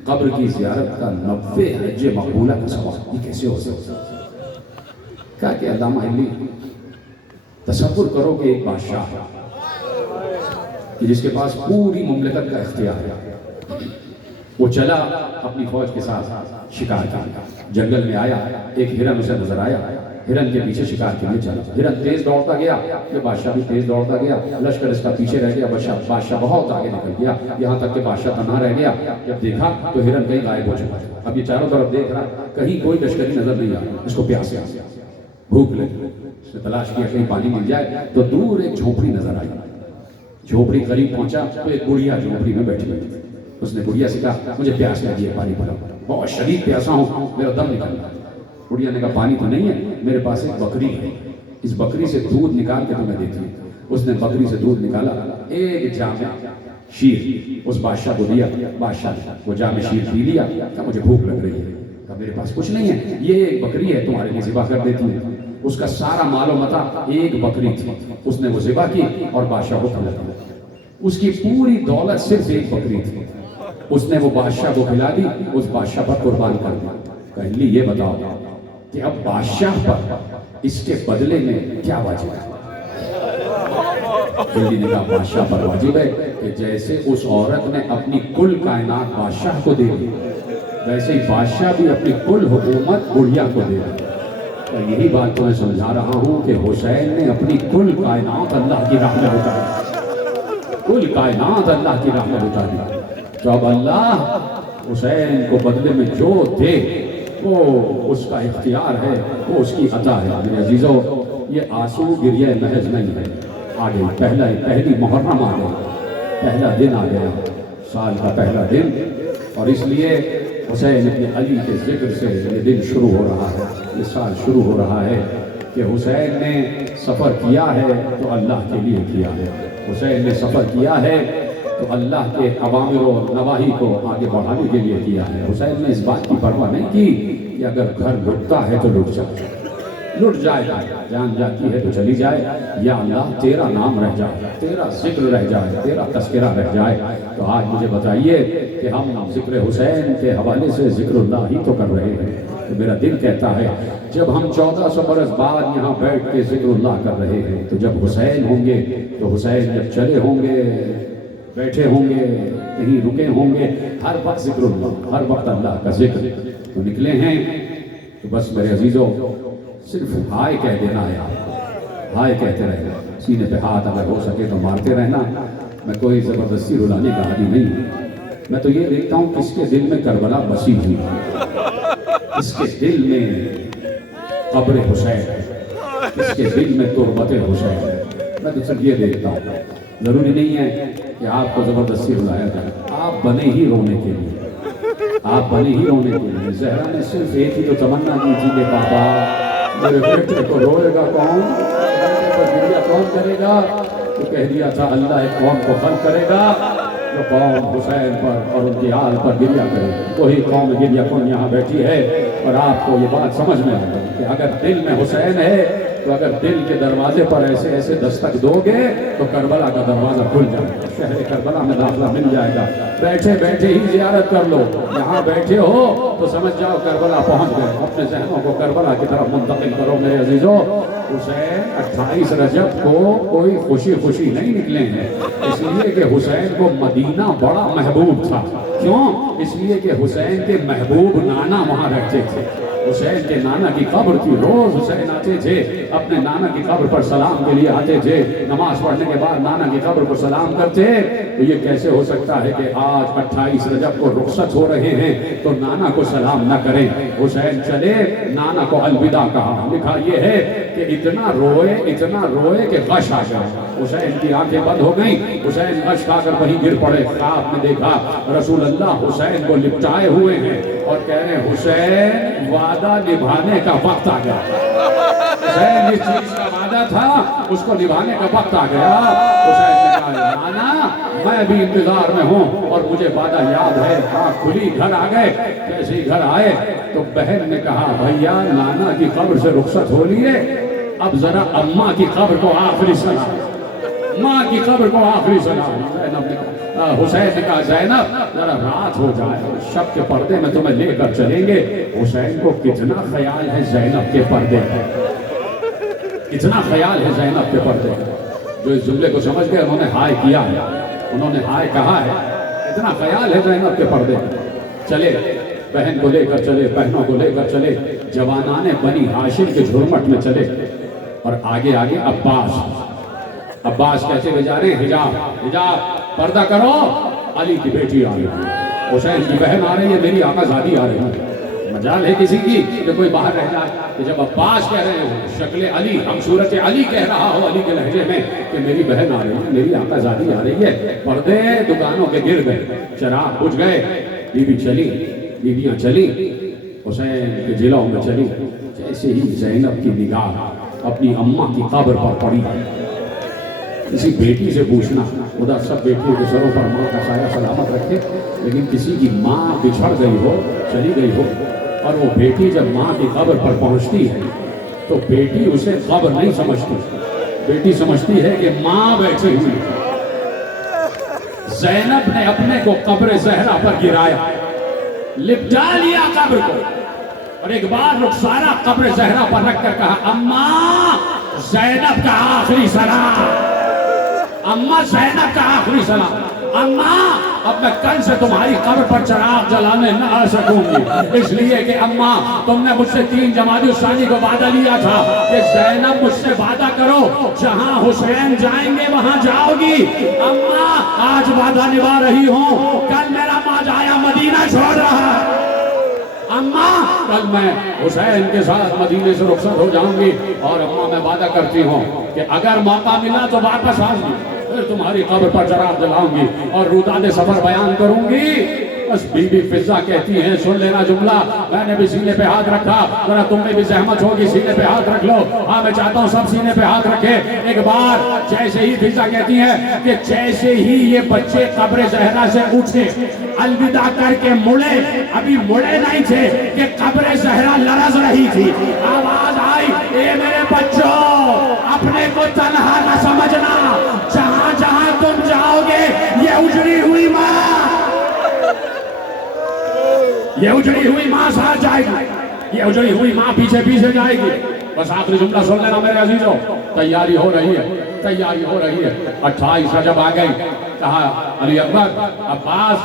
قبر کی زیارت کا 90 حج مقبولہ کا ثواب یہ کیسے ہو سکتا ہے؟ کہا کہ علامہ حلی تصور کرو کہ ایک بادشاہ ہے کہ جس کے پاس پوری مملکت کا اختیار ہے، وہ چلا اپنی فوج کے ساتھ شکار کیا، جنگل میں آیا، ایک ہرن اسے نظر آیا، ہرن کے پیچھے شکار کے لیے چلا، ہرن تیز دوڑتا گیا، یہ بادشاہ بھی تیز دوڑتا گیا، لشکر اس کا پیچھے رہ گیا، بادشاہ بہت آگے نکل گیا، یہاں تک کہ بادشاہ تنہا رہ گیا۔ جب دیکھا تو ہرن کہیں غائب ہو چکا، اب یہ چاروں طرف دیکھ رہا، کہیں کوئی لشکری نظر نہیں آ رہا، اس کو پیاس آ گیا، بھوک لگی، اس نے تلاش کیا کہیں پانی مل جائے، تو دور ایک جھونپڑی نظر آئی، جھونپڑی قریب پہنچا تو ایک بڑھیا جھونپڑی میں بیٹھی ہوئی تھی۔ اس نے بڑھیا سے کہا مجھے پیاس لگی ہے، پانی پلاؤ، بہت شدید پیاسا ہوں، میرا دم نکل رہا ہے۔ بڑھیا نے کہا پانی تو نہیں ہے، میرے پاس ایک بکری ہے، اس بکری سے دودھ نکال کے تمہیں دیتی ہوں۔ اس نے بکری سے دودھ نکالا، ایک جامع شیر اس بادشاہ کو دیا، بادشاہ نے وہ جامع شیر پی لیا، کہا مجھے بھوک لگ رہی ہے، کہا میرے پاس کچھ نہیں ہے، یہ ایک بکری ہے تمہارے لیے ذبح کر دیتی ہوں۔ اس کا سارا مال و متاع ایک بکری تھی، اس نے وہ ذبح کی اور بادشاہ کو کھلا دیا۔ اس کی پوری دولت صرف ایک بکری تھی، اس نے وہ بادشاہ کو کھلا دی، اس بادشاہ پر قربان کر دیا۔ کہا حلی یہ بتاؤ کہ اب بادشاہ پر اس کے بدلے میں کیا واجب ہے؟ حلی نے کہا بادشاہ پر واجب ہے کہ جیسے اس عورت نے اپنی کل کائنات بادشاہ کو دے دی، ویسے ہی بادشاہ بھی اپنی کل حکومت بڑھیا کو دے دی۔ اور یہی بات تو میں سمجھا رہا ہوں کہ حسین نے اپنی کل کائنات اللہ کی راہ میں لٹا دی، کل کائنات اللہ کی راہ میں لٹا دی۔ تو اب اللہ حسین کو بدلے میں جو دے وہ اس کا اختیار ہے، وہ اس کی عطا ہے۔ میرے عزیزو، یہ آنسو گریہ محض نہیں ہے، آگے پہلی محرم آ گئی، پہلا دن آ گیا، سال کا پہلا دن، اور اس لیے حسین ابن علی کے ذکر سے یہ دن شروع ہو رہا ہے، یہ سال شروع ہو رہا ہے کہ حسین نے سفر کیا ہے تو اللہ کے لیے کیا ہے، حسین نے سفر کیا ہے تو اللہ کے اوامر و نواہی کو آگے بڑھانے کے لیے کیا ہے۔ حسین نے اس بات کی پرواہ نہیں کی کہ اگر گھر لٹتا ہے تو لٹ جائے، لٹ جائے، جان جاتی ہے تو چلی جائے، یا اللہ تیرا نام رہ جائے، تیرا ذکر رہ جائے، تیرا تذکرہ رہ جائے۔ تو آج مجھے بتائیے کہ ہم ذکر حسین کے حوالے سے ذکر اللہ ہی تو کر رہے ہیں، تو میرا دل کہتا ہے جب ہم 1400 برس بعد یہاں بیٹھ کے ذکر اللہ کر رہے ہیں تو جب حسین ہوں گے، تو حسین جب چلے ہوں گے، بیٹھے ہوں گے، کہیں رکے ہوں گے، ہر وقت ذکر اللہ، ہر وقت اللہ کا ذکر۔ تو نکلے ہیں تو بس میرے عزیزوں صرف ہائے کہہ دینا ہے، ہائے کہتے رہنا، سینے پہ ہاتھ اگر ہو سکے تو مارتے رہنا۔ میں کوئی زبردستی رلانے کا عادی نہیں ہوں، میں تو یہ دیکھتا ہوں کس کے دل میں کربلا بسی ہوئی ہے، کس کے دل میں قبر حسین ہے، کس کے دل میں تربت حسین ہے، میں تو صرف یہ دیکھتا ہوں۔ ضروری نہیں ہے کہ آپ کو زبردستی رلایا جائے، آپ بنے ہی رونے کے لیے، آپ بنے ہی رونے کے لیے۔ زہرا نے صرف ایک ہی تو تمنا کی تھی کہ پاپا میرے بیٹے کو روئے گا کون، بیٹے پر گریہ کون کرے گا؟ تو کہہ دیا تھا اللہ ایک قوم کو خلق کرے گا، جو قوم حسین پر اور ان کی آل پر گریا کرے وہی قوم گریا کن یہاں بیٹھی ہے. اور آپ کو یہ بات سمجھ میں آتا ہے کہ اگر دل میں حسین ہے تو اگر دل کے دروازے پر ایسے ایسے دستک دو گے تو کربلا کا دروازہ کھل جائے گا, شہر کربلا میں داخلہ مل جائے گا. بیٹھے بیٹھے ہی زیارت کر لو, یہاں بیٹھے ہو تو سمجھ جاؤ کربلا پہنچ گئے. اپنے ذہنوں کو کربلا کی طرف منتقل کرو میرے عزیزو. حسین 28 رجب کو کوئی خوشی خوشی نہیں نکلے ہیں, اس لیے کہ حسین کو مدینہ بڑا محبوب تھا. کیوں؟ اس لیے کہ حسین کے محبوب نانا وہاں رہتے تھے. حسین کے نانا کی قبر تھی, روز حسین آتے تھے اپنے نانا کی قبر پر سلام کے لیے آتے تھے. نماز پڑھنے کے بعد نانا کی قبر پر سلام کرتے. تو یہ کیسے ہو سکتا ہے کہ آج 28 رجب کو رخصت ہو رہے ہیں تو نانا کو سلام نہ کریں؟ حسین چلے, نانا کو الوداع کہا. لکھا یہ ہے کہ اتنا روئے کہ غش آ گیا. حسین کی آنکھیں بند ہو گئیں. حسین غش کھا کر وہیں گر پڑے. خواب میں دیکھا رسول اللہ حسین کو لپٹائے ہوئے ہیں اور کہہ رہے ہیں حسین وعدہ نبھانے کا وقت آ گیا. حسین جس چیز کا وعدہ تھا اس کو نبھانے کا وقت آ گیا. حسین نے کہا نانا میں بھی انتظار میں ہوں اور مجھے وعدہ یاد ہے. آنکھ کھلی, گھر آ گئے. جیسے ہی گھر آئے تو بہن نے کہا بھیا نانا کی قبر سے رخصت ہو لیے, اب ذرا اماں کی قبر کو آخری سلام, ماں کی قبر کو آخری سلام. حسین نے کہا زینب ذرا رات ہو جائے, شب کے پردے میں تمہیں لے کر چلیں گے. حسین کو کتنا خیال ہے زینب کے پردے پہ, کتنا خیال ہے زینب کے پردے پہ. جو اس جملے کو سمجھ گئے انہوں نے ہائے کیا ہے, انہوں نے ہائے کہا ہے. اتنا خیال ہے زینب کے پردے پہ. چلے بہن کو لے کر چلے, بہنوں کو لے کر چلے, جوانان بنی ہاشم کے جھرمٹ میں چلے. اور آگے آگے عباس کیسے لے جا رہے ہیں؟ حجاب پردہ کرو, علی کی بیٹی آ رہی ہے, حسین کی بہن آ رہی ہے, میری آقا زادی آ رہی ہے. مجال ہے کسی کی کہ کوئی باہر رہ جائے کہ جب عباس کہہ رہے ہو, شکل علی, ہم صورت علی کہہ رہا ہو علی کے لہجے میں کہ میری بہن آ رہی ہے, میری آقا زادی آ رہی ہے. پردے دکانوں کے گر گئے, چراغ بجھ گئے. بیوی چلی, بیویاں چلی, حسین کے جلوں میں چلی. جیسے ہی زینب کی نگاہ اپنی اماں کی قبر پر پڑی. کسی بیٹی سے پوچھنا, خدا سب بیٹیوں کے سروں پر ماں کا سایہ سلامت رکھے, لیکن کسی کی ماں بچھڑ گئی ہو, چلی گئی ہو, اور وہ بیٹی جب ماں کی قبر پر پہنچتی ہے تو بیٹی اسے قبر نہیں سمجھتی, بیٹی سمجھتی ہے کہ ماں بیٹھی ہوئی. زینب نے اپنے کو قبر زہرا پر گرایا, لپٹا لیا قبر کو, اور ایک بار رخسارہ قبر زہرا پر رکھ کر کہا اماں زینب کا آخری سلام, اماں زینب کا آخری سلام. اماں اب میں کل سے تمہاری قبر پر چراغ جلانے نہ آ سکوں گی, اس لیے کہ اماں تم نے مجھ سے 3 جمادی الثانی کو وعدہ لیا تھا کہ زینب مجھ سے وعدہ کرو جہاں حسین جائیں گے وہاں جاؤ گی. اماں آج وعدہ نبھا رہی ہوں, کل میرا ماں جایا مدینہ چھوڑ رہا ہے. اماں کل میں حسین کے ساتھ مدینے سے رخصت ہو جاؤں گی, اور اماں میں وعدہ کرتی ہوں کہ اگر موقع ملا تو واپس آؤں گی, پھر تمہاری قبر پر چراغ جلاؤں گی اور روداد سفر بیان کروں گی. بس بی بی فضہ کہتی ہیں سن لینا جملہ, میں نے بھی سینے پہ ہاتھ رکھا, ذرا تم میں بھی زحمت ہوگی سینے پہ ہاتھ رکھ لو. ہاں میں چاہتا ہوں سب سینے پہ ہاتھ رکھے. ایک بار جیسے ہی فضہ کہتی ہیں کہ جیسے ہی یہ بچے قبر زہرا سے اٹھے, الوداع کر کے مڑے, ابھی مڑے نہیں تھے کہ قبر زہرا لرز رہی تھی. آواز آئی اے میرے بچوں اپنے کو تنہا نہ سمجھنا, جہاں جہاں تم جاؤ گے یہ اجڑی ہوئی ماں, یہ اجڑی ہوئی ماں ساتھ جائے گی, یہ اجڑی ہوئی ماں پیچھے پیچھے جائے گی. بس آخری جملہ سن لینا میرے عزیزوں, تیاری ہو رہی ہے, تیاری ہو رہی ہے. 28 رجب آ گئی. کہا علی اکبر, عباس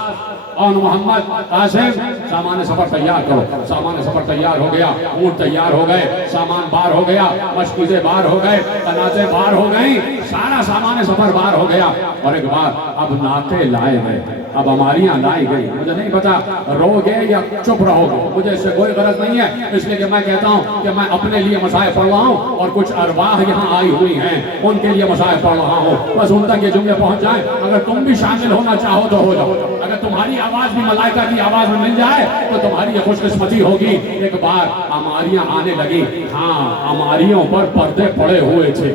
اور محمد, قاسم سامان سفر تیار کرو. سامان سفر تیار ہو گیا, اونٹ تیار ہو گئے, سامان بار ہو گیا, مشکیزیں بار ہو گئے, تنازیں بار ہو گئیں, سارا سامان سفر بار ہو گیا. اور ایک بار اب ناطے لائے گئے, اب ہماریاں لائی گئی. مجھے نہیں پتا رو گے یا چپ رہو گے, مجھے اس سے کوئی غرض نہیں ہے, اس لیے کہ میں کہتا ہوں کہ میں اپنے لیے مصائب پڑھ رہا ہوں اور کچھ ارواح یہاں آئی ہوئی ہیں ان کے لیے مصائب پڑھ رہا ہوں. بس ان تک یہ جملے پہنچ جائیں. اگر تم بھی شامل ہونا چاہو تو ہو جاؤ, اگر تمہاری آواز بھی ملائکہ کی آواز میں مل جائے تو تمہاری یہ خوش قسمتی ہوگی. ایک بار ہماریاں آنے لگی. ہاں ہماریوں پر پردے پڑے ہوئے تھے,